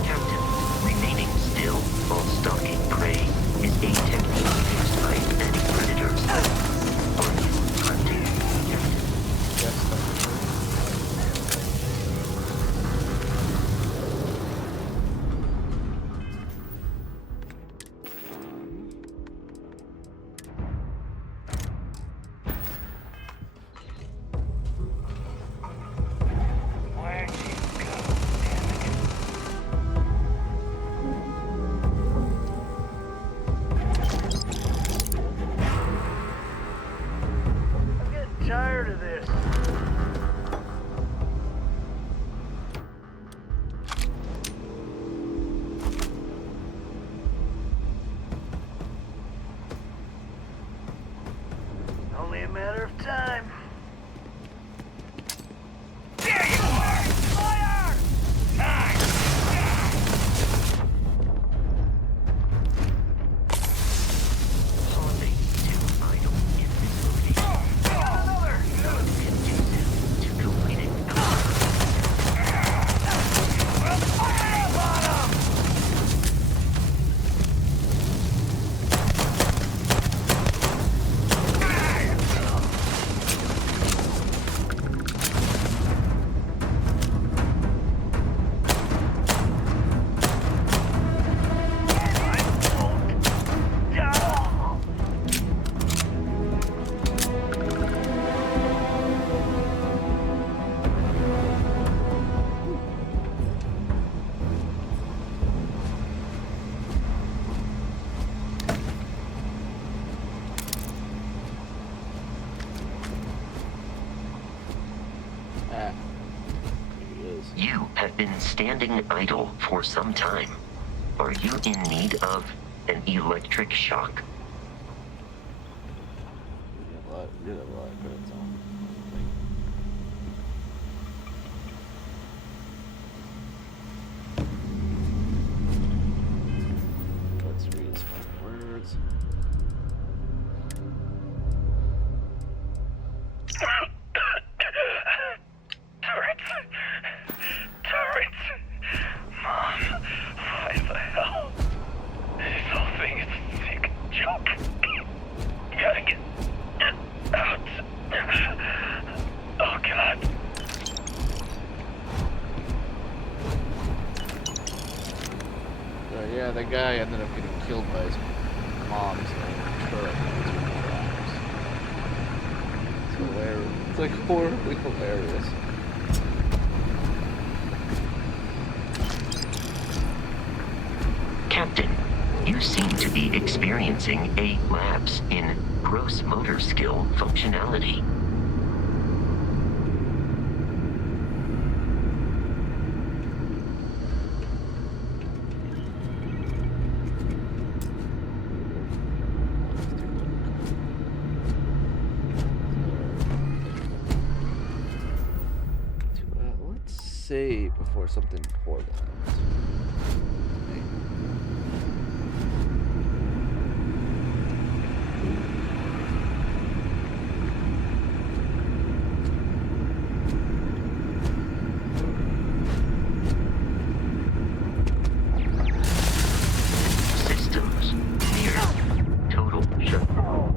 Captain, remaining still while stalking prey is a technique used by many predators. Are you hunting, Captain? Where'd you go, damn it? I'm getting tired of this. Only a matter of time. There you are! Fire! Time! Pausing to idle in this location. Another! Conducive to completing Well, fire up on 'em! Ah. Here he is. You have been standing idle for some time. Are you in need of an electric shock? We did a lot of credits on. Let's read some words. Turrets. Turrets. Mom, why the hell? This whole thing is a sick joke. Gotta get out. Oh, God. Yeah, that guy ended up getting killed by his mom's turret. It's hilarious. It's like horribly hilarious. Captain, you seem to be experiencing a lapse in gross motor skill functionality. Let's save before something horrible happens. Systems near total shutdown.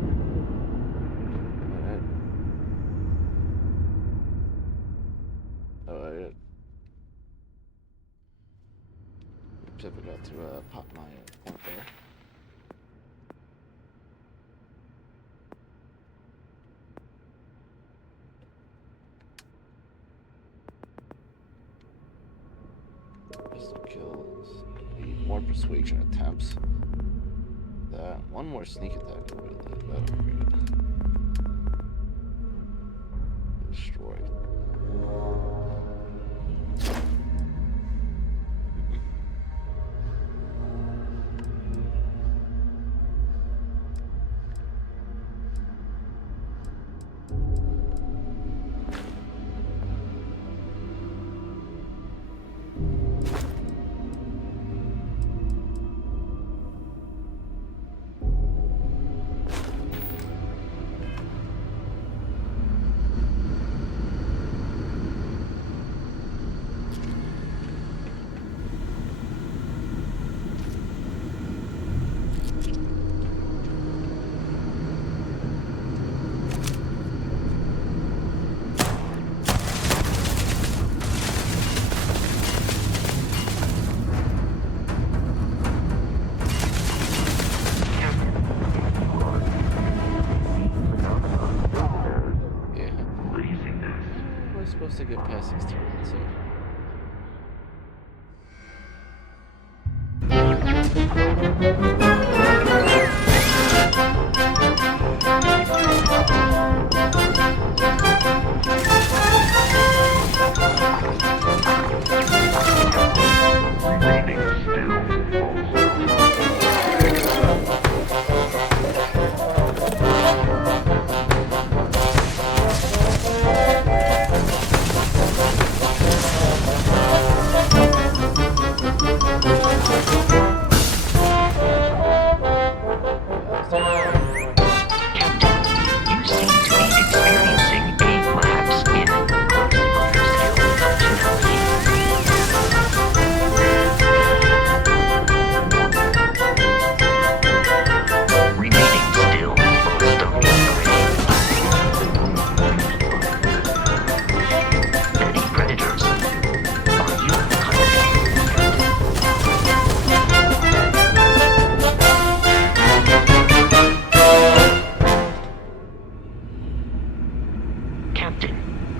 Alright. Oops, I forgot to pop my point there. Pistol kills. Need more persuasion attempts. That that. One more sneak attack. That'll be good. Destroyed. Supposed to get past these turrets, so.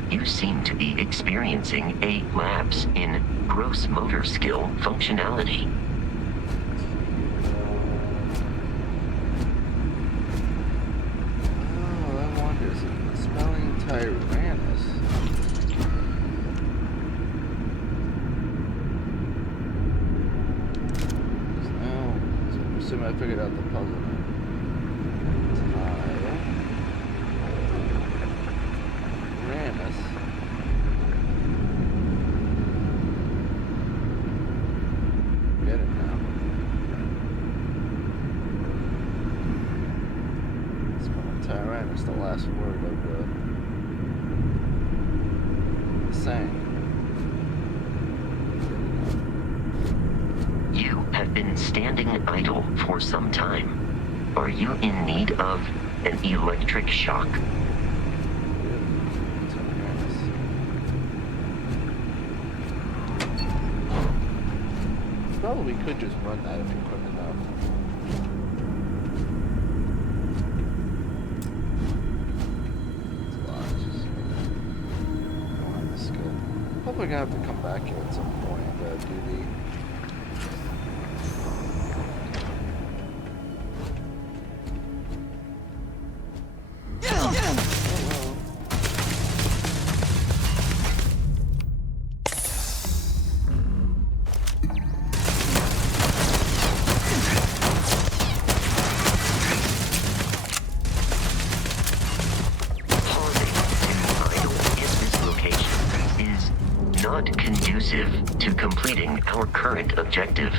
You seem to be experiencing a lapse in gross motor skill functionality. Oh, I wonder, is it spelling Tyrannus? No, so I'm assuming I figured out the puzzle. Get it now. Spelling Tyrannus, the last word of the saying. You have been standing idle for some time. Are you in need of an electric shock? Probably could just run that if you quick enough. It's a lot. It's just, I don't have the skill. Probably gonna have to come back here at some point and do the. Not conducive to completing our current objective.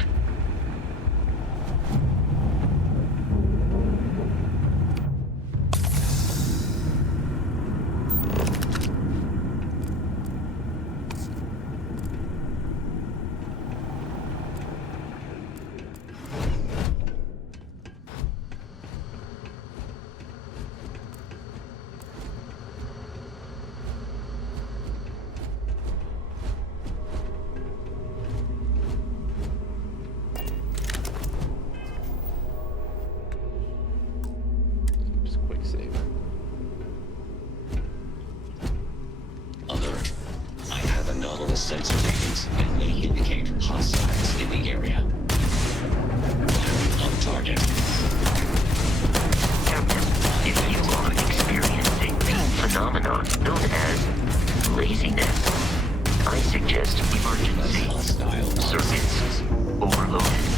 Alert. I have anomalous sensor readings and they indicate hostiles in the area. On target. known as laziness. I suggest emergency. Circuits overloaded.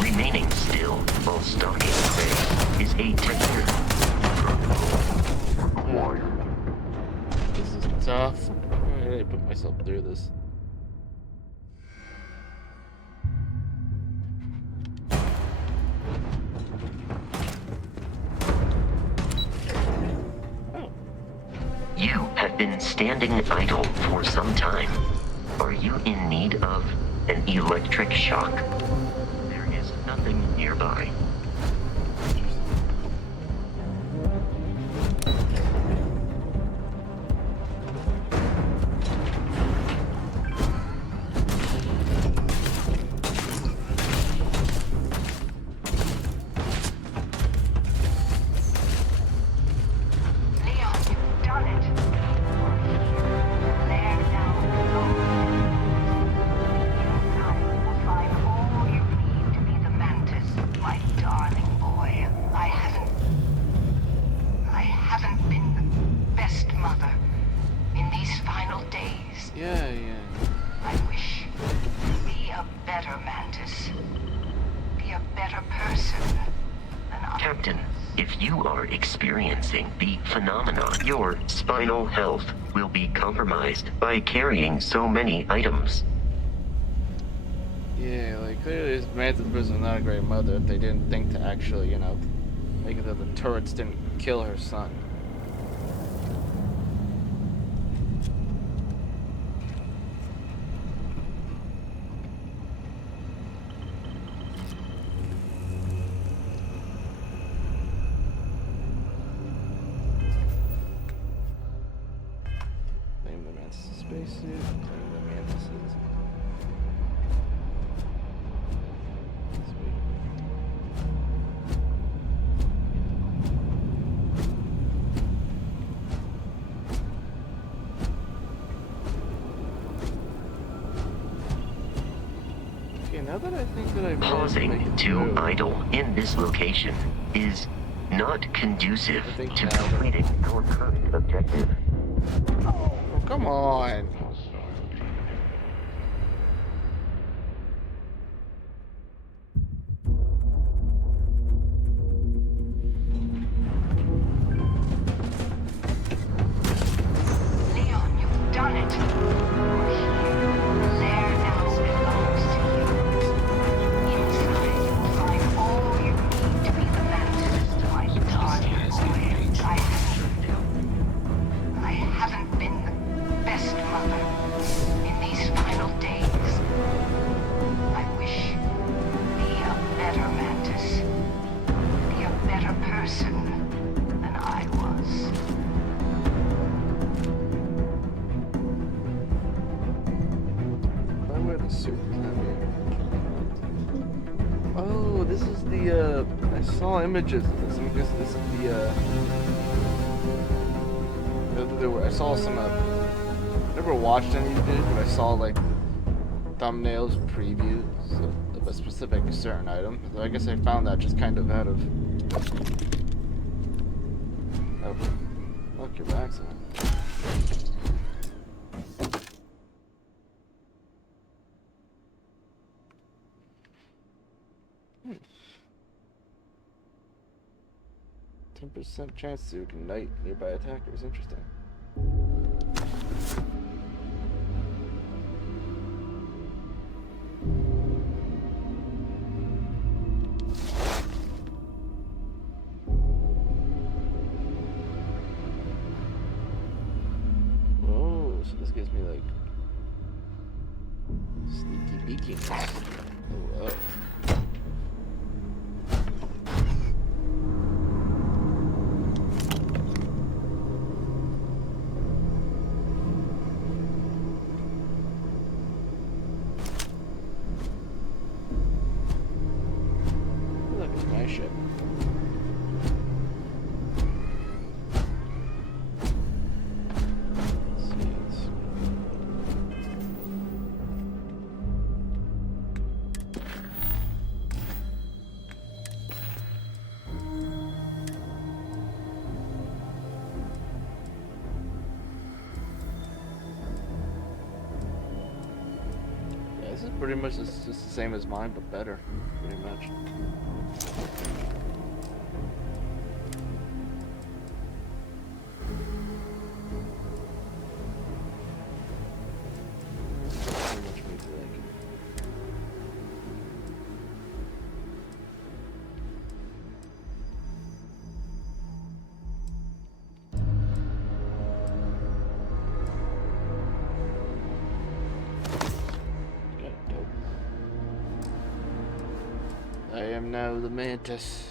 Remaining still while stalking prey is a tender. This is tough. Why did I put myself through this? You have been standing idle for some time. Are you in need of an electric shock? There is nothing nearby. Your spinal health will be compromised by carrying so many items. Yeah, like clearly Mantis was not a great mother if they didn't think to actually, make it that the turrets didn't kill her son. Spacesuit, claim the mantises. Okay, now that I think that I've pausing to idle in this location is not conducive to completing our current objective. Oh, come on. Leon, you've done it. There now belongs to you. Inside, you will find all you need to be the mantis, my darling boy. I haven't been the best mother. I saw images of this. I guess this is I saw some, never watched any of it, but I saw, like, thumbnails, previews of a specific certain item. So I guess I found that just kind of out of... Oh, look, your back's on. 10% chance to ignite nearby attackers. Interesting. Oh, so this gives me like sneaky beakiness. Oh, wow. This is pretty much just the same as mine, but better, pretty much. Pretty much me to like. I am now the Mantis.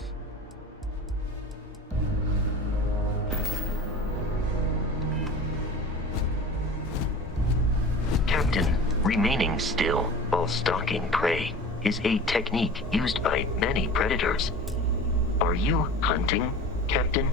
Captain, remaining still while stalking prey is a technique used by many predators. Are you hunting, Captain?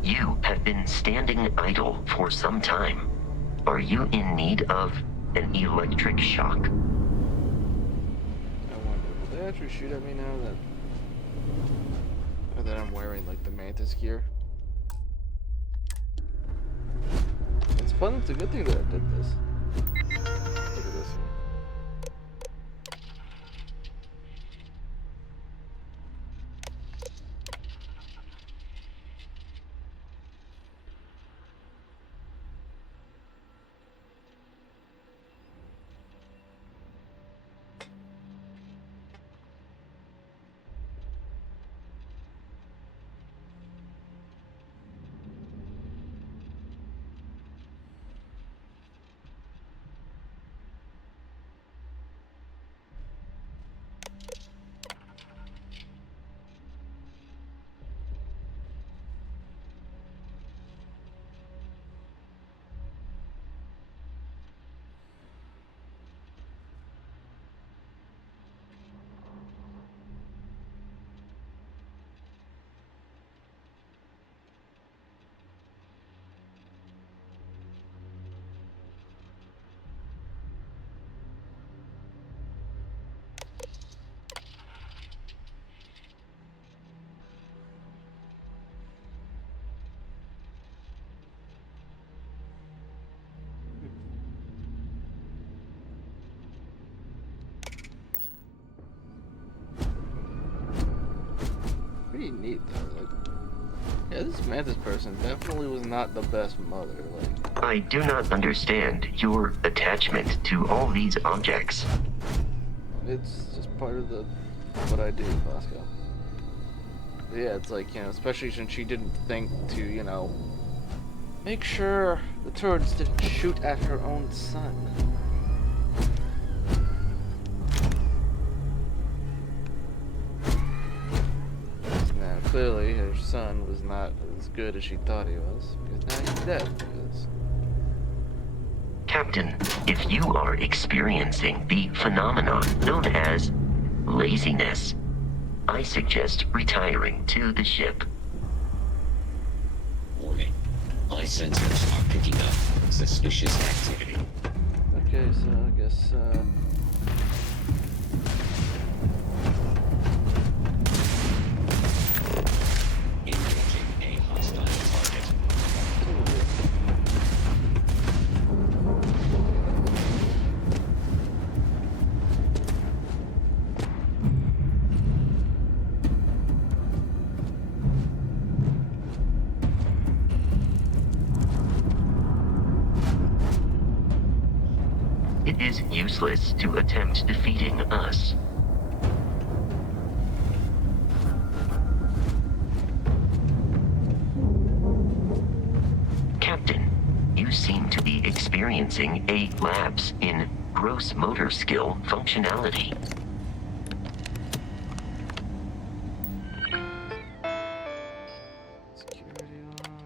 You have been standing idle for some time. Are you in need of an electric shock? I wonder, will they actually shoot at me now that I'm wearing like the Mantis gear? It's fun. It's a good thing that I did this. Look at this one. do you need though? Like, yeah, this Mantis person definitely was not the best mother. Like, I do not understand your attachment to all these objects. it's just part of what I do, Bosco. But yeah, it's like, you know, especially since she didn't think to, you know, make sure the turrets didn't shoot at her own son. Now, clearly, her son was not as good as she thought he was, because now he's dead. Captain, if you are experiencing the phenomenon known as laziness, I suggest retiring to the ship. Warning. My sensors are picking up suspicious activity. Okay, so I guess, engaging a hostile target. It is useless to attempt defeating us. Captain, you seem to be experiencing a lapse in gross motor skill functionality. security log.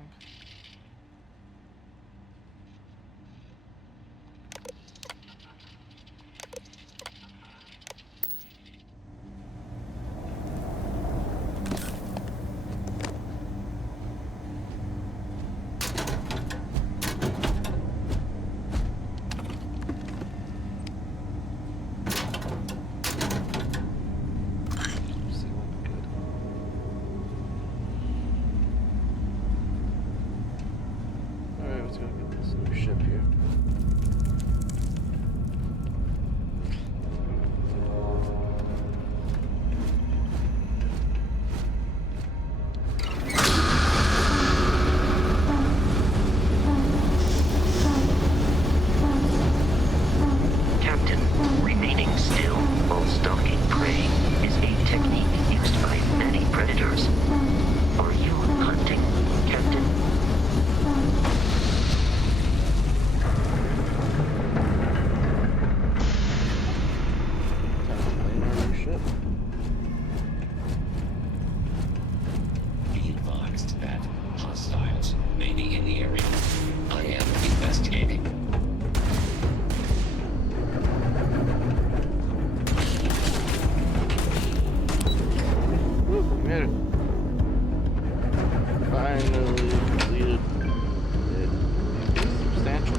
Alright, let's go get this new ship here. Captain, remaining still while stalking prey is a technique used by many predators. Are you hunting, Captain? Be advised that hostiles may be in the area. I am investigating. Woo, we made it. Finally completed a substantial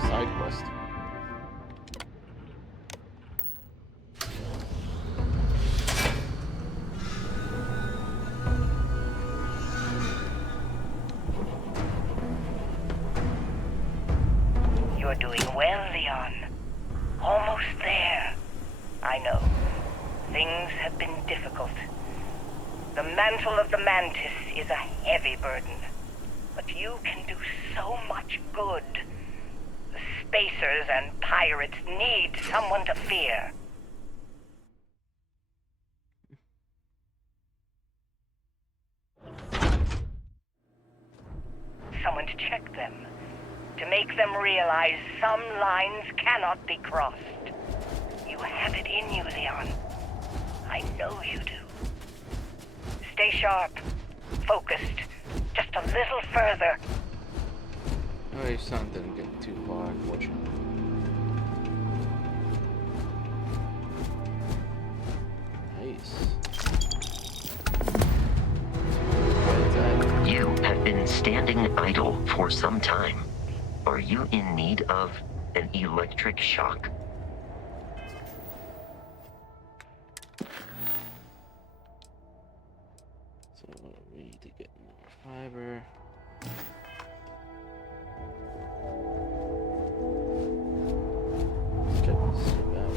side quest. You're doing well, Leon. Almost there. I know. Things have been difficult. The mantle of the Mantis is a heavy burden. But you can do so much good. The Spacers and pirates need someone to fear. Someone to check them. To make them realize some lines cannot be crossed. You have it in you, Leon. I know you do. Stay sharp. Focused. Just a little further. Oh, your son didn't get too far, unfortunately. Nice. You have been standing idle for some time. Are you in need of an electric shock? So we need to get more fiber. Let's check this shit out.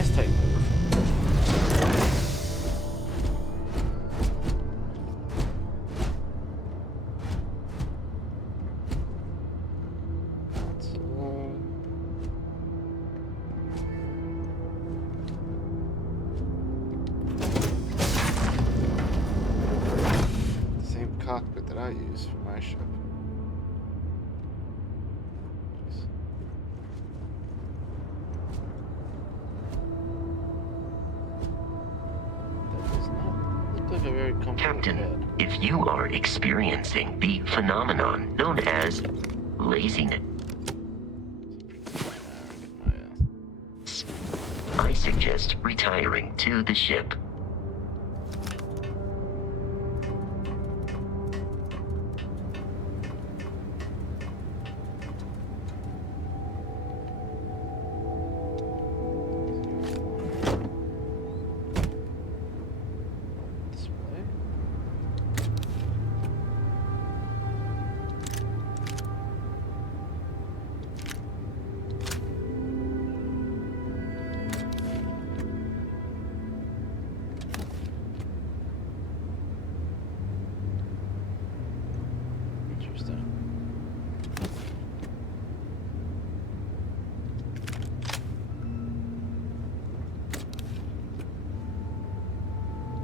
grass type move. Same cockpit that I use for my ship. Captain, if you are experiencing the phenomenon known as laziness, I suggest retiring to the ship.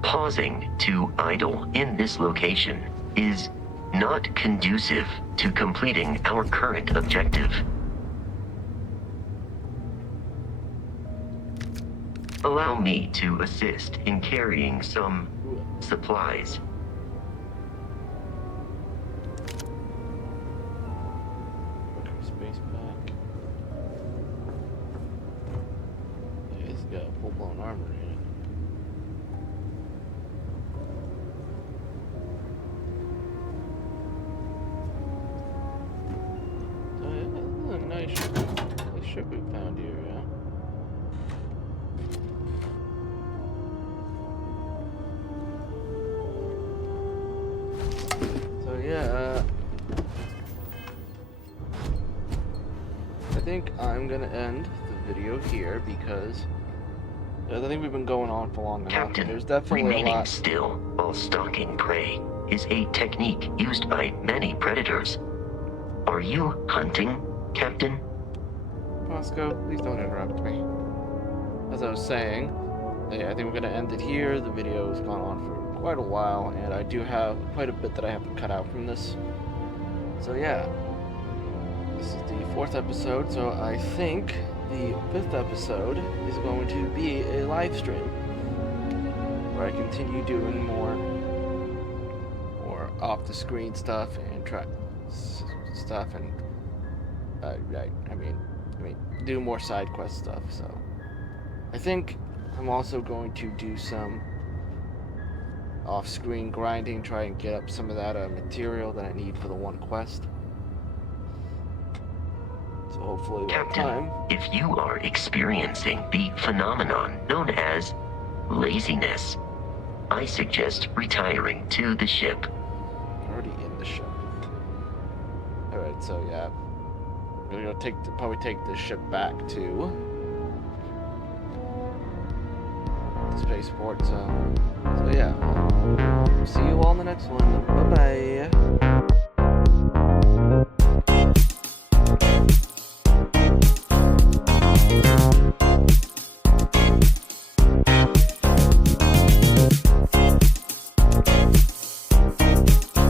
Pausing to idle in this location is not conducive to completing our current objective. Allow me to assist in carrying some supplies. Space pack. Yeah, it's got full-blown armor in it. So yeah, this is a nice ship we found here, yeah. So yeah, I think I'm gonna end the video here because I think we've been going on for long enough. Captain, There's definitely remaining a lot. still while stalking prey is a technique used by many predators. Are you hunting, Captain? Bosco, please don't interrupt me. As I was saying, yeah, I think we're gonna end it here. The video has gone on for quite a while, and I do have quite a bit that I have to cut out from this. So yeah, this is the 4th episode, so I think the 5th episode is going to be a live stream where I continue doing more off the screen stuff and try stuff and I mean do more side quest stuff. So I think I'm also going to do some off-screen grinding, try and get up some of that material that I need for the one quest. So hopefully Captain, if you are experiencing the phenomenon known as laziness, I suggest retiring to the ship. Already in the ship. Alright, so yeah. I'm gonna probably take this ship back to the spaceport, so yeah. See you all in the next one. Bye-bye.